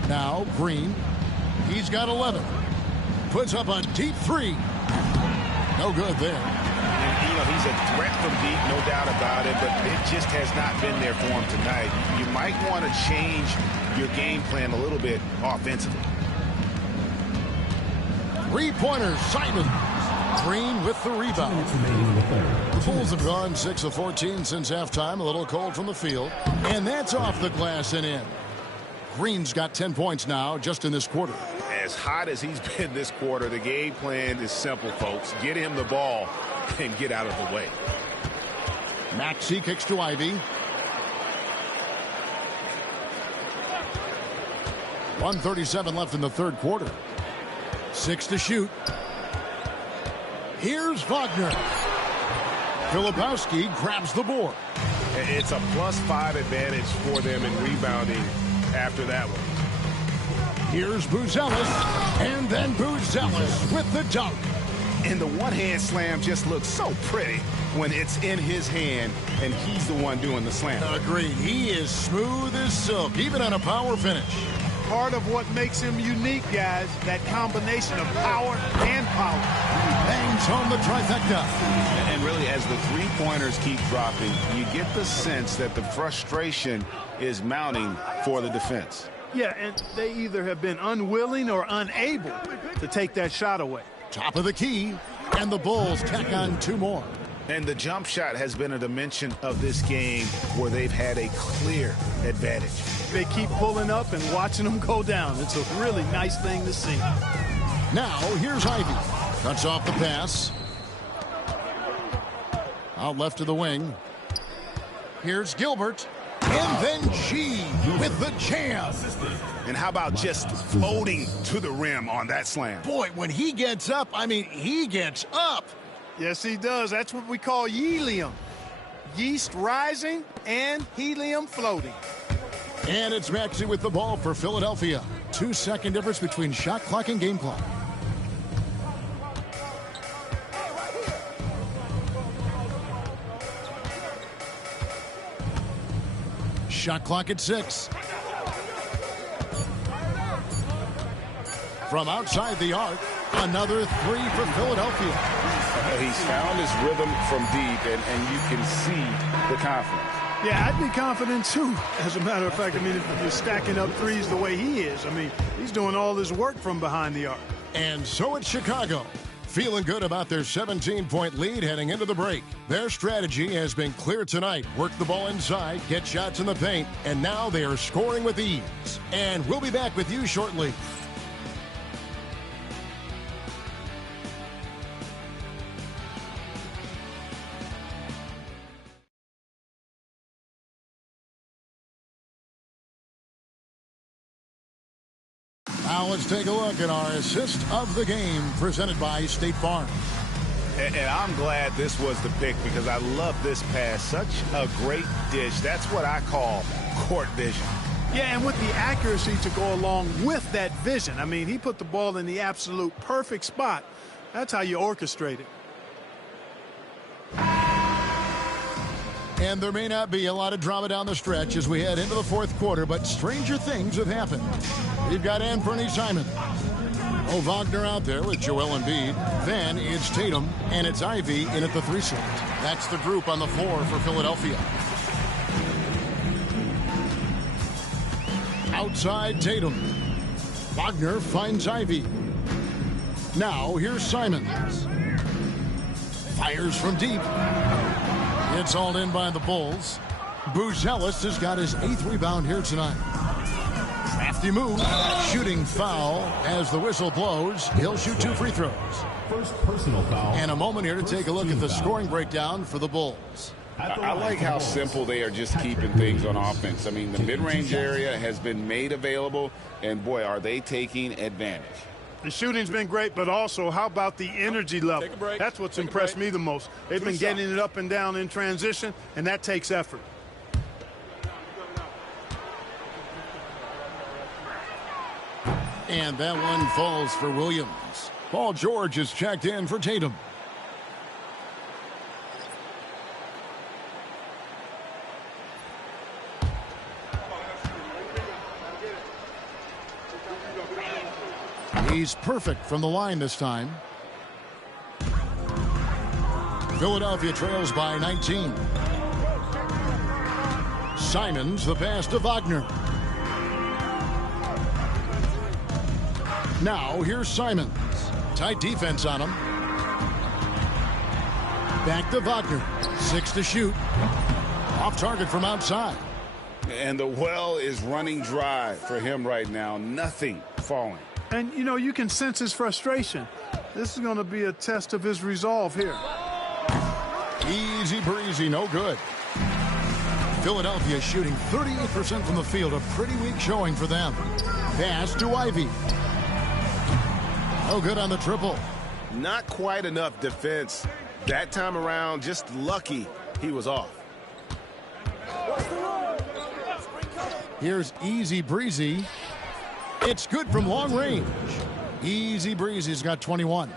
Now Green. He's got 11. Puts up a deep 3. No good there. And, you know, he's a threat from deep, no doubt about it, but it just has not been there for him tonight. You might want to change your game plan a little bit offensively. 3-pointers, Simon. Green with the rebound. The Bulls have gone 6 of 14 since halftime. A little cold from the field. And that's off the glass and in. Green's got 10 points now just in this quarter. As hot as he's been this quarter, the game plan is simple, folks. Get him the ball and get out of the way. Maxey kicks to Ivy. 1:37 left in the third quarter. 6 to shoot. Here's Wagner. Filipowski grabs the board. It's a +5 advantage for them in rebounding after that one. Here's Buzelis, and then Buzelis with the dunk. And the one-hand slam just looks so pretty when it's in his hand and he's the one doing the slam. Agreed. He is smooth as silk, even on a power finish. Part of what makes him unique, guys, that combination of power and power. Bangs home the trifecta. And really, as the three-pointers keep dropping, you get the sense that the frustration is mounting for the defense. Yeah, and they either have been unwilling or unable to take that shot away. Top of the key, and the Bulls tack on 2 more. And the jump shot has been a dimension of this game where they've had a clear advantage. They keep pulling up and watching them go down. It's a really nice thing to see. Now, here's Ivy. Cuts off the pass. Out left to the wing. Here's Gilbert. And then G with the jam. And how about just floating to the rim on that slam? Boy, when he gets up, I mean, he gets up. Yes, he does. That's what we call helium. Yeast rising and helium floating. And it's Maxey with the ball for Philadelphia. 2-second difference between shot clock and game clock. Shot clock at 6. From outside the arc, another 3 for Philadelphia. He's found his rhythm from deep, and you can see the confidence. Yeah, I'd be confident too. As a matter of fact, I mean, if you're stacking up threes the way he is, I mean, he's doing all this work from behind the arc. And so it's Chicago. Feeling good about their 17-point lead heading into the break. Their strategy has been clear tonight. Work the ball inside, get shots in the paint, and now they are scoring with ease. And we'll be back with you shortly. Now let's take a look at our assist of the game presented by State Farm. And I'm glad this was the pick because I love this pass. Such a great dish. That's what I call court vision. Yeah, and with the accuracy to go along with that vision. I mean, he put the ball in the absolute perfect spot. That's how you orchestrate it. And there may not be a lot of drama down the stretch as we head into the fourth quarter, but stranger things have happened. We've got Anthony Simons. Wagner out there with Joel Embiid. Then it's Tatum, and it's Ivy in at the 3 slot. That's the group on the floor for Philadelphia. Outside Tatum. Wagner finds Ivy. Now here's Simons. Fires from deep. It's hauled in by the Bulls. Buzelis has got his 8th rebound here tonight. Crafty move. Shooting foul as the whistle blows. He'll shoot 2 free throws. First personal foul. And a moment here to take a look at the scoring breakdown for the Bulls. I like how simple they are just keeping things on offense. I mean, the mid-range area has been made available, and boy, are they taking advantage. The shooting's been great, but also how about the energy level? Take a break. That's what's Take a impressed break. me the most. They've been getting it up and down in transition, and that takes effort. And that one falls for Williams. Paul George is checked in for Tatum. He's perfect from the line this time. Philadelphia trails by 19. Simons, the pass to Wagner. Now here's Simons. Tight defense on him. Back to Wagner. 6 to shoot. Off target from outside. And the well is running dry for him right now. Nothing falling. And, you know, you can sense his frustration. This is going to be a test of his resolve here. Easy breezy, no good. Philadelphia shooting 38% from the field, a pretty weak showing for them. Pass to Ivy. No good on the triple. Not quite enough defense. That time around, just lucky he was off. Here's Easy Breezy. It's good from long range. Easy Breezy's got 21.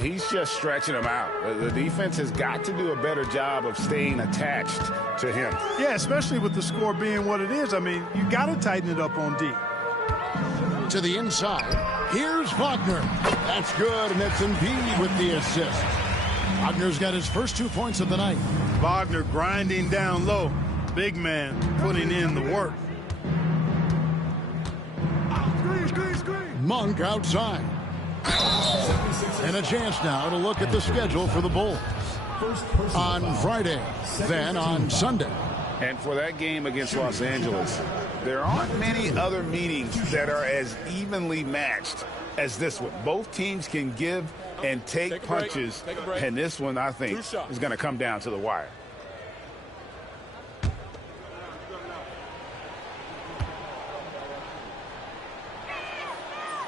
He's just stretching him out. The defense has got to do a better job of staying attached to him. Yeah, especially with the score being what it is. I mean, you got to tighten it up on D. To the inside. Here's Wagner. That's good, and it's Embiid with the assist. Wagner's got his first 2 points of the night. Wagner grinding down low. Big man putting in the work. Monk outside. And a chance now to look at the schedule for the Bulls. On Friday, then on Sunday. And for that game against Los Angeles, there aren't many other meetings that are as evenly matched as this one. Both teams can give and take punches, and this one, I think, is going to come down to the wire.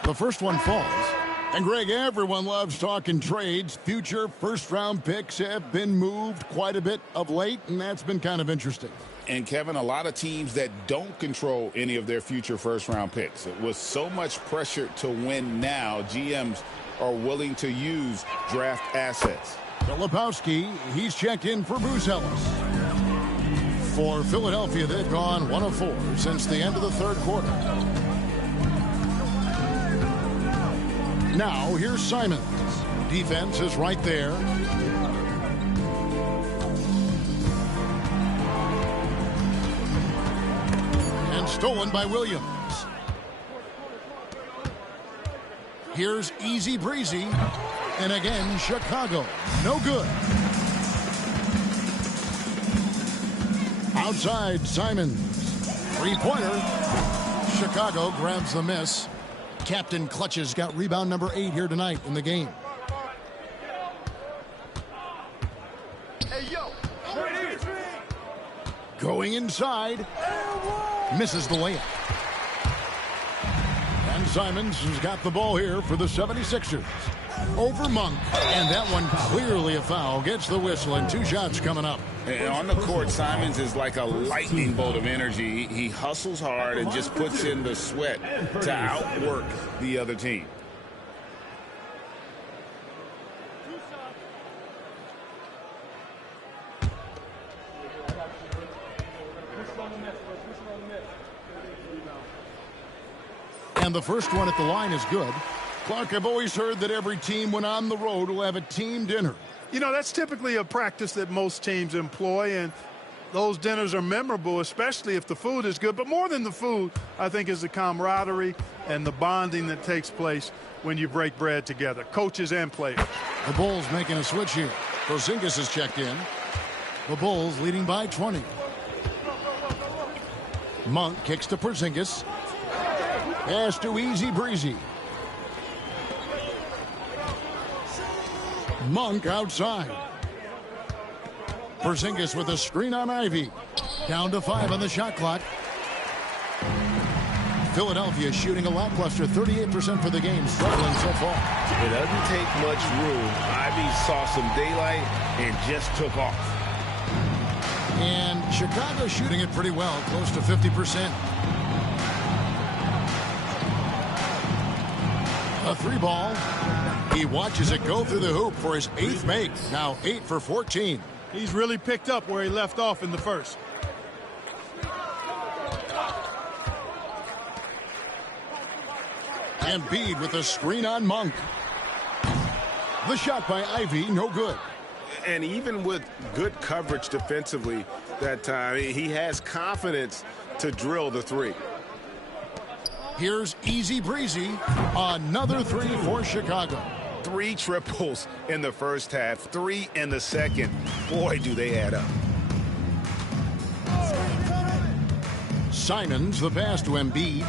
The first one falls. And Greg, everyone loves talking trades. Future first-round picks have been moved quite a bit of late, and that's been kind of interesting. And, Kevin, a lot of teams that don't control any of their future first-round picks. With so much pressure to win now, GMs are willing to use draft assets. Filipowski, he's checked in for Bruce Ellis. For Philadelphia, they've gone 1 of 4 since the end of the third quarter. Now, here's Simons. Defense is right there. And stolen by Williams. Here's Easy Breezy. And again, Chicago. No good. Outside, Simons. Three-pointer. Chicago grabs the miss. Captain Clutch's got rebound number 8 here tonight in the game. Hey, yo. Going inside. Misses the layup. And Simons has got the ball here for the 76ers. Over Monk. And that one clearly a foul. Gets the whistle and 2 shots coming up. And on the court, Simons is like a lightning bolt of energy. He hustles hard and just puts in the sweat to outwork the other team. And the first one at the line is good. Clark, I've always heard that every team when on the road will have a team dinner. You know, that's typically a practice that most teams employ, and those dinners are memorable, especially if the food is good. But more than the food, I think, is the camaraderie and the bonding that takes place when you break bread together, coaches and players. The Bulls making a switch here. Porzingis is checked in. The Bulls leading by 20. Monk kicks to Porzingis. Pass to Easy Breezy. Monk outside. Porzingis with a screen on Ivy. Down to 5 on the shot clock. Philadelphia shooting a lackluster 38% for the game, struggling so far. It doesn't take much room. Ivy saw some daylight and just took off. And Chicago shooting it pretty well, close to 50%. A 3-ball. He watches it go through the hoop for his 8th make. Now 8 for 14. He's really picked up where he left off in the first. Embiid with a screen on Monk. The shot by Ivy, no good. And even with good coverage defensively that time, he has confidence to drill the 3. Here's Easy Breezy. Another 3 for Chicago. 3 triples in the first half, 3 in the second. Boy, do they add up. Simons the pass to Embiid.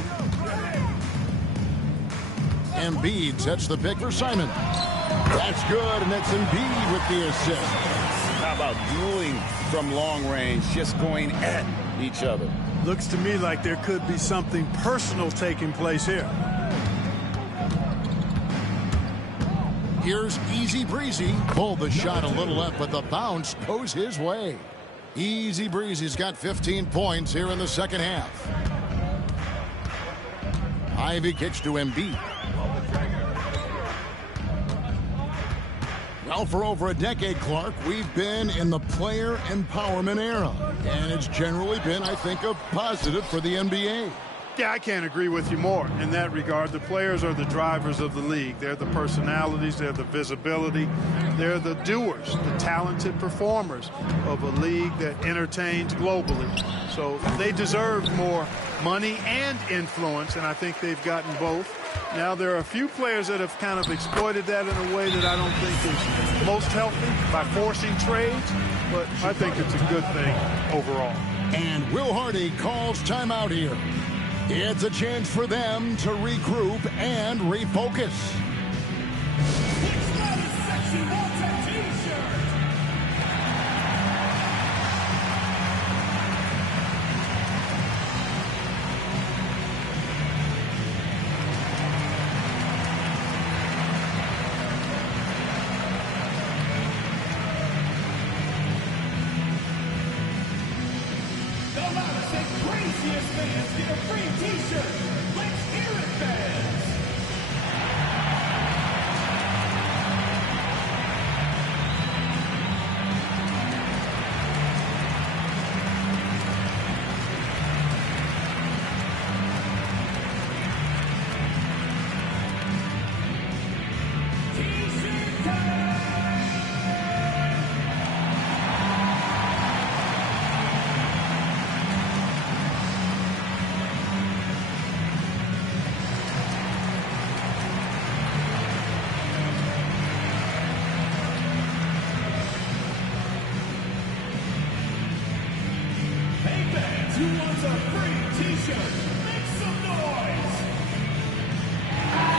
Embiid sets the pick for Simons. That's good, and it's Embiid with the assist. How about dueling from long range, just going at each other? Looks to me like there could be something personal taking place here. Here's Easy Breezy. Pulled the shot a little left, but the bounce goes his way. Easy Breezy's got 15 points here in the second half. Ivy kicks to Embiid. Well, for over a decade, Clark, we've been in the player empowerment era. And it's generally been, I think, a positive for the NBA. Yeah, I can't agree with you more in that regard. The players are the drivers of the league. They're the personalities. They're the visibility. They're the doers, the talented performers of a league that entertains globally. So they deserve more money and influence, and I think they've gotten both. Now, there are a few players that have kind of exploited that in a way that I don't think is most healthy by forcing trades, but I think it's a good thing overall. And Will Hardy calls timeout here. It's a chance for them to regroup and refocus.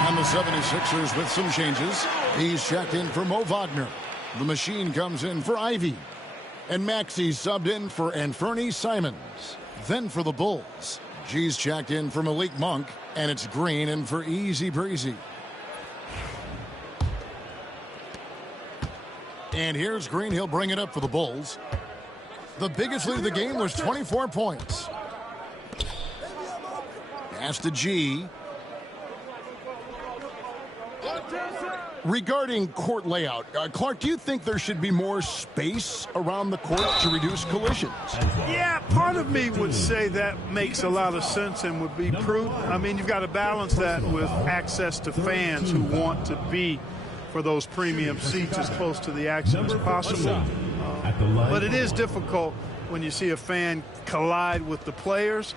And the 76ers with some changes. He's checked in for Mo Wagner. The machine comes in for Ivy. And Maxey subbed in for Anfernee Simons. Then for the Bulls, G's checked in for Malik Monk. And it's Green in for Easy Breezy. And here's Green. He'll bring it up for the Bulls. The biggest lead of the game was 24 points. Pass to G. Regarding court layout, Clark, do you think there should be more space around the court to reduce collisions? Yeah, part of me would say that makes a lot of sense and would be prudent. I mean, you've got to balance that with access to fans who want to be for those premium seats as close to the action as possible. But it is difficult when you see a fan collide with the players.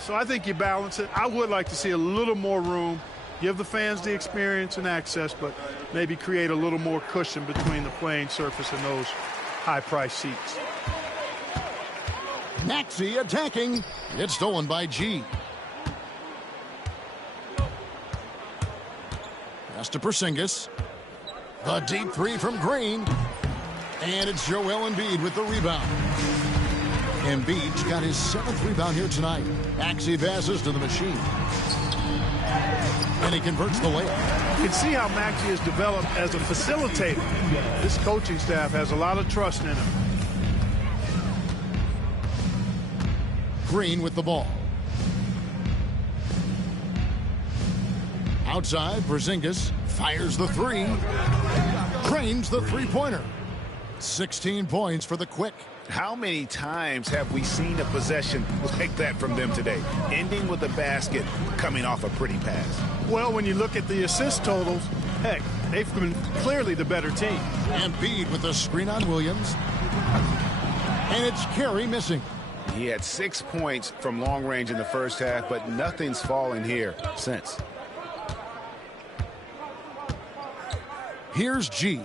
So I think you balance it. I would like to see a little more room. Give the fans the experience and access, but maybe create a little more cushion between the playing surface and those high-priced seats. Maxey attacking. It's stolen by G. Pass to Porzingis. The deep three from Green. And it's Joel Embiid with the rebound. Embiid's got his 7th rebound here tonight. Maxey passes to the machine. And he converts the layup. You can see how Maxey has developed as a facilitator. This coaching staff has a lot of trust in him. Green with the ball. Outside, Porzingis fires the three. Drains the three-pointer. 16 points for the Quick. How many times have we seen a possession like that from them today, ending with a basket coming off a pretty pass? Well, when you look at the assist totals, heck, they've been clearly the better team. Embiid with the screen on Williams. And it's Carey missing. He had 6 points from long range in the first half, but nothing's fallen here since. Here's G.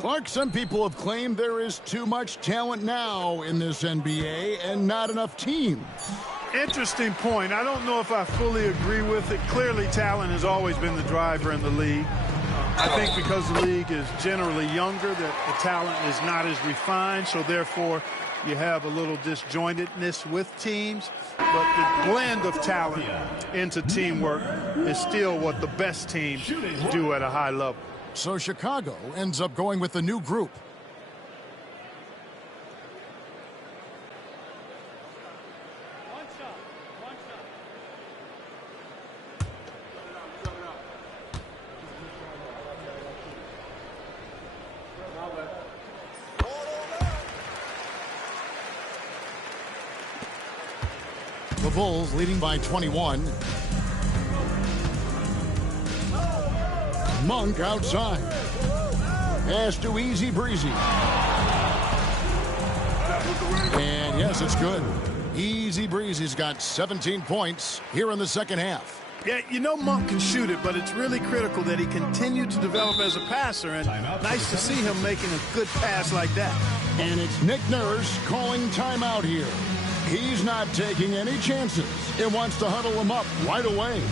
Clark, some people have claimed there is too much talent now in this NBA and not enough teams. Interesting point. I don't know if I fully agree with it. Clearly, talent has always been the driver in the league. I think because the league is generally younger, that the talent is not as refined, so therefore you have a little disjointedness with teams. But the blend of talent into teamwork is still what the best teams do at a high level. So Chicago ends up going with the new group. The Bulls leading by 21. Monk outside. Pass to Easy Breezy. And yes, it's good. Easy Breezy's got 17 points here in the second half. Yeah, you know Monk can shoot it, but it's really critical that he continue to develop as a passer, and nice to see him making a good pass like that. And it's Nick Nurse calling timeout here. He's not taking any chances. It wants to huddle him up right away.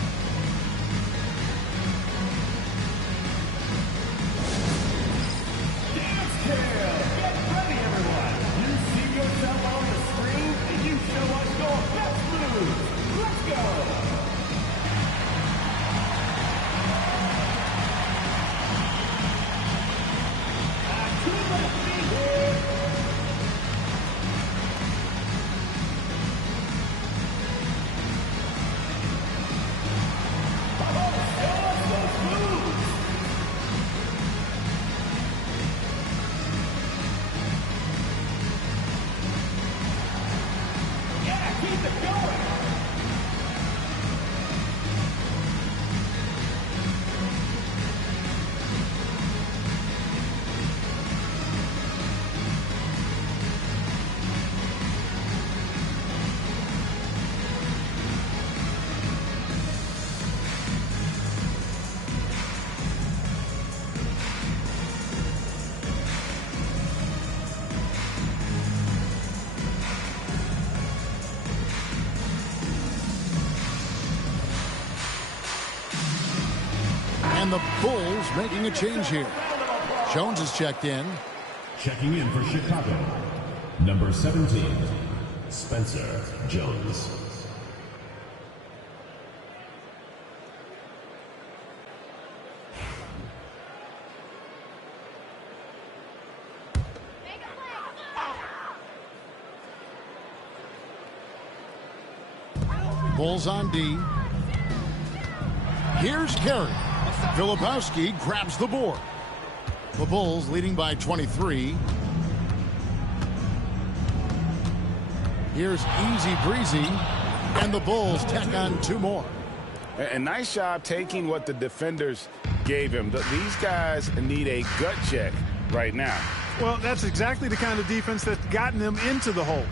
Get ready, everyone. You see yourself on the screen, and you show us your best move. Let's go. And the Bulls making a change here. Jones is checked in. Checking in for Chicago, number 17, Spencer Jones. Bulls on D. Here's Carey. Filipowski grabs the board. The Bulls leading by 23. Here's Easy Breezy. And the Bulls tack on two more. A nice job taking what the defenders gave him. These guys need a gut check right now. Well, that's exactly the kind of defense that's gotten them into the hole.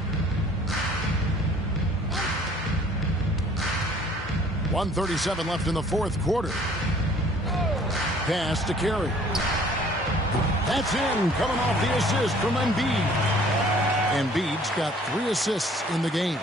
1:37 left in the fourth quarter. Pass to Carey. That's in, coming off the assist from Embiid. Embiid's got 3 assists in the game.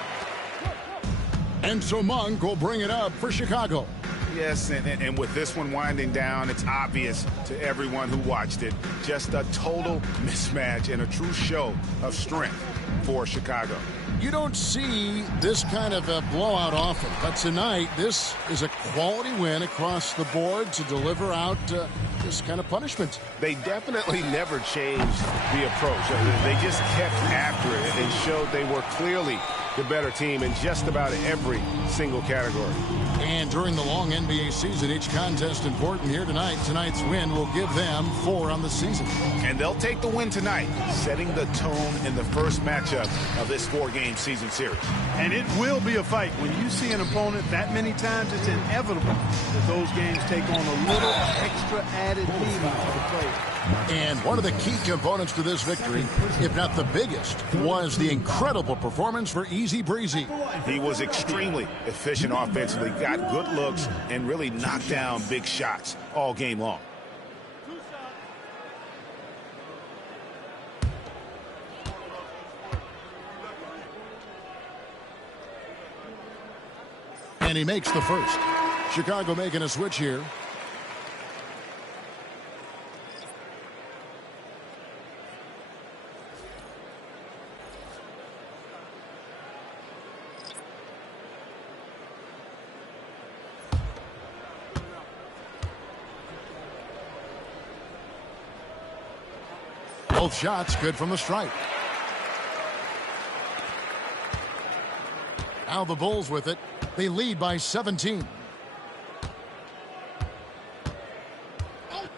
And so Monk will bring it up for Chicago. Yes, and with this one winding down, it's obvious to everyone who watched it. Just a total mismatch and a true show of strength for Chicago. You don't see this kind of a blowout often, but tonight this is a quality win across the board to deliver out this kind of punishment. They definitely never changed the approach. They just kept after it and showed they were clearly the better team in just about every single category. And during the long NBA season, each contest important here tonight. Tonight's win will give them 4 on the season. And they'll take the win tonight, setting the tone in the first matchup of this 4-game season series. And it will be a fight. When you see an opponent that many times, it's inevitable that those games take on a little extra added meaning to the players. And one of the key components to this victory, if not the biggest, was the incredible performance for Easy Breezy. He was extremely efficient offensively, got good looks, and really knocked down big shots all game long. And he makes the first. Chicago making a switch here. Both shots good from the stripe. Now the Bulls with it. They lead by 17.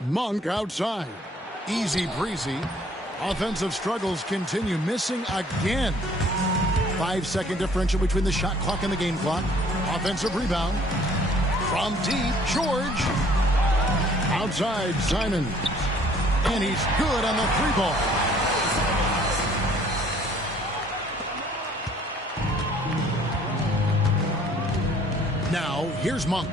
Monk outside. Easy breezy. Offensive struggles continue. Missing again. 5-second differential between the shot clock and the game clock. Offensive rebound. From deep, George. Outside, Simon. And he's good on the three ball. Now, here's Monk.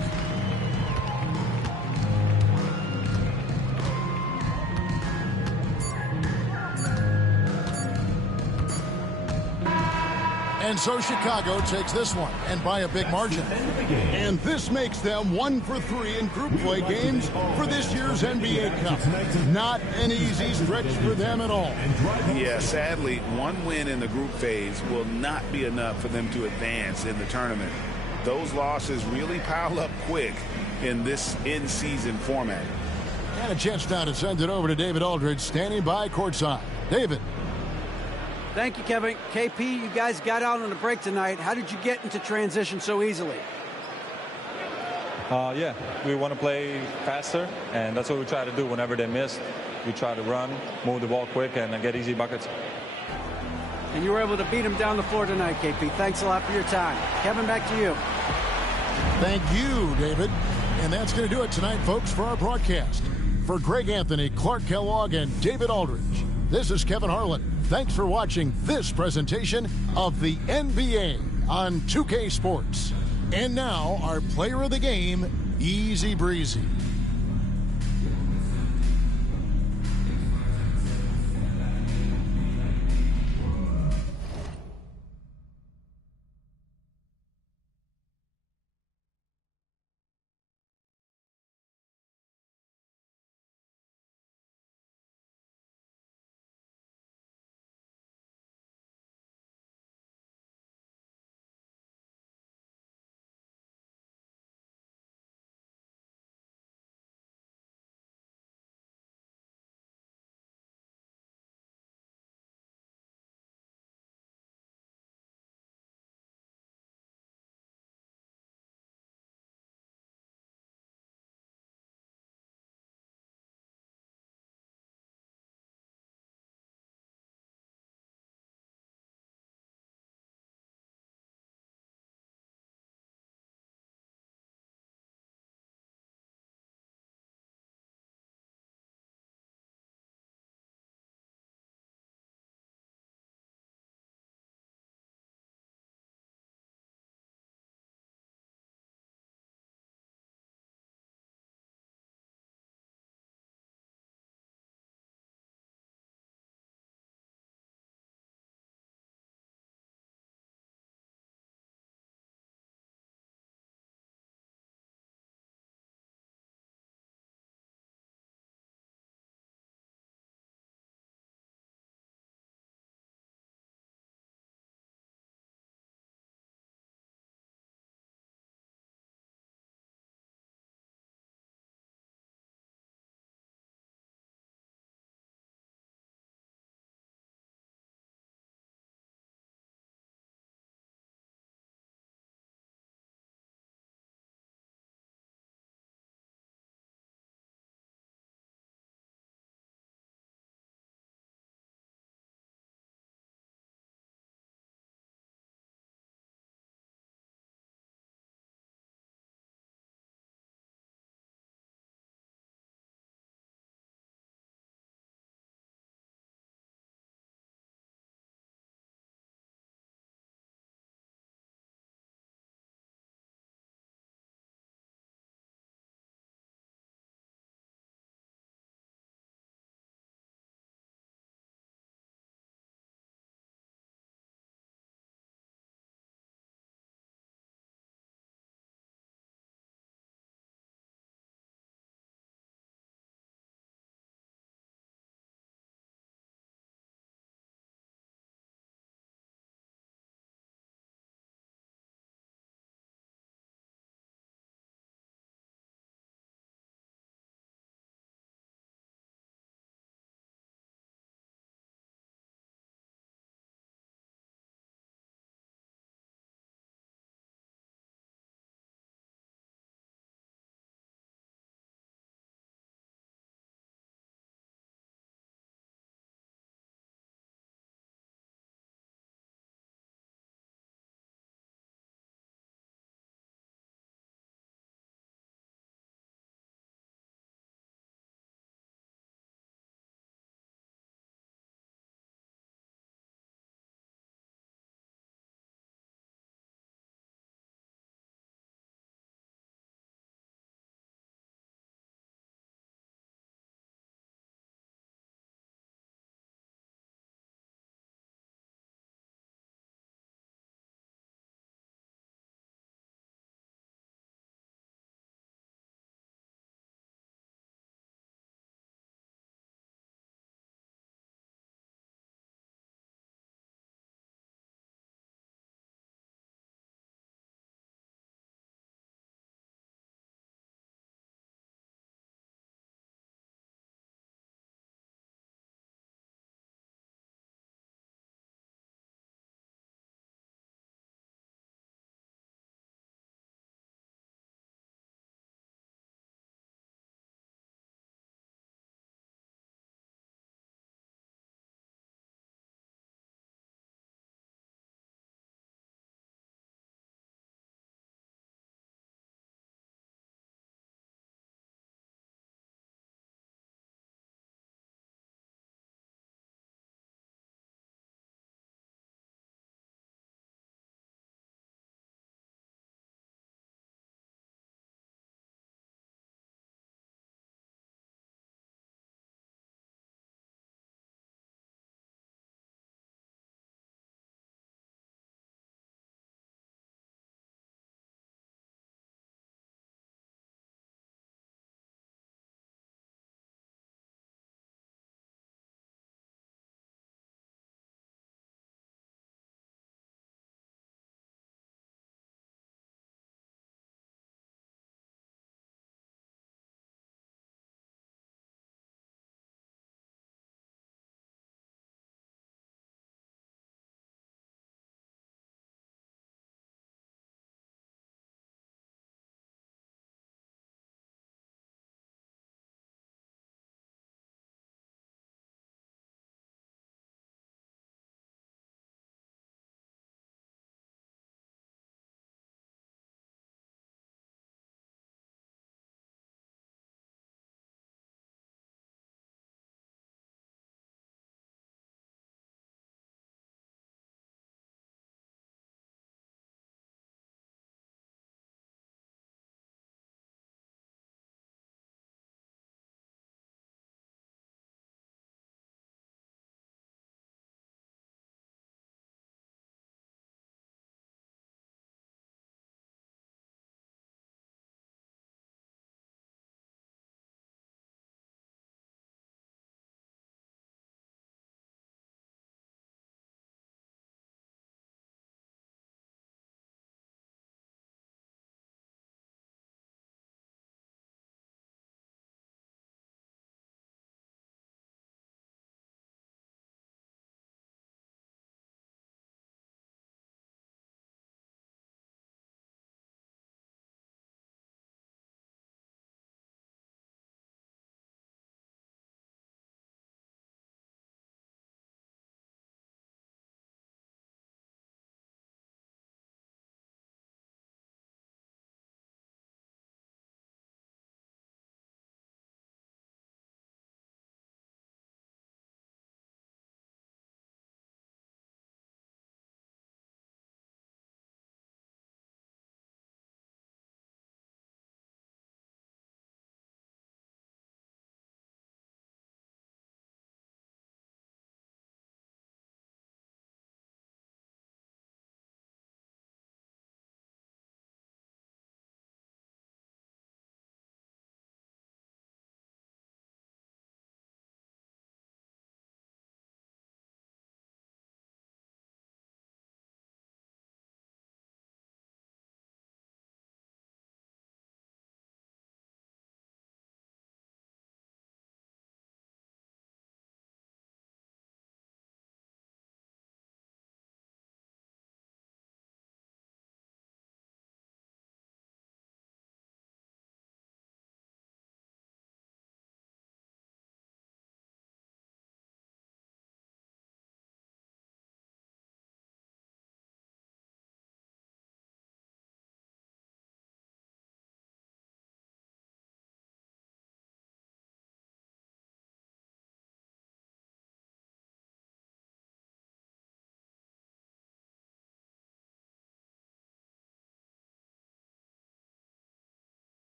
And so Chicago takes this one, and by a big margin. And this makes them 1 for 3 in group play games for this year's NBA Cup. Not an easy stretch for them at all. Yeah, sadly, one win in the group phase will not be enough for them to advance in the tournament. Those losses really pile up quick in this in-season format. And a chance now to send it over to David Aldridge, standing by courtside. David. Thank you, Kevin. KP, you guys got out on a break tonight. How did you get into transition so easily? Yeah, we want to play faster, and that's what we try to do whenever they miss. We try to run, move the ball quick, and get easy buckets. And you were able to beat him down the floor tonight, KP. Thanks a lot for your time. Kevin, back to you. Thank you, David. And that's going to do it tonight, folks, for our broadcast. For Greg Anthony, Clark Kellogg, and David Aldridge, this is Kevin Harlan. Thanks for watching this presentation of the NBA on 2K Sports. And now, our player of the game, Easy Breezy.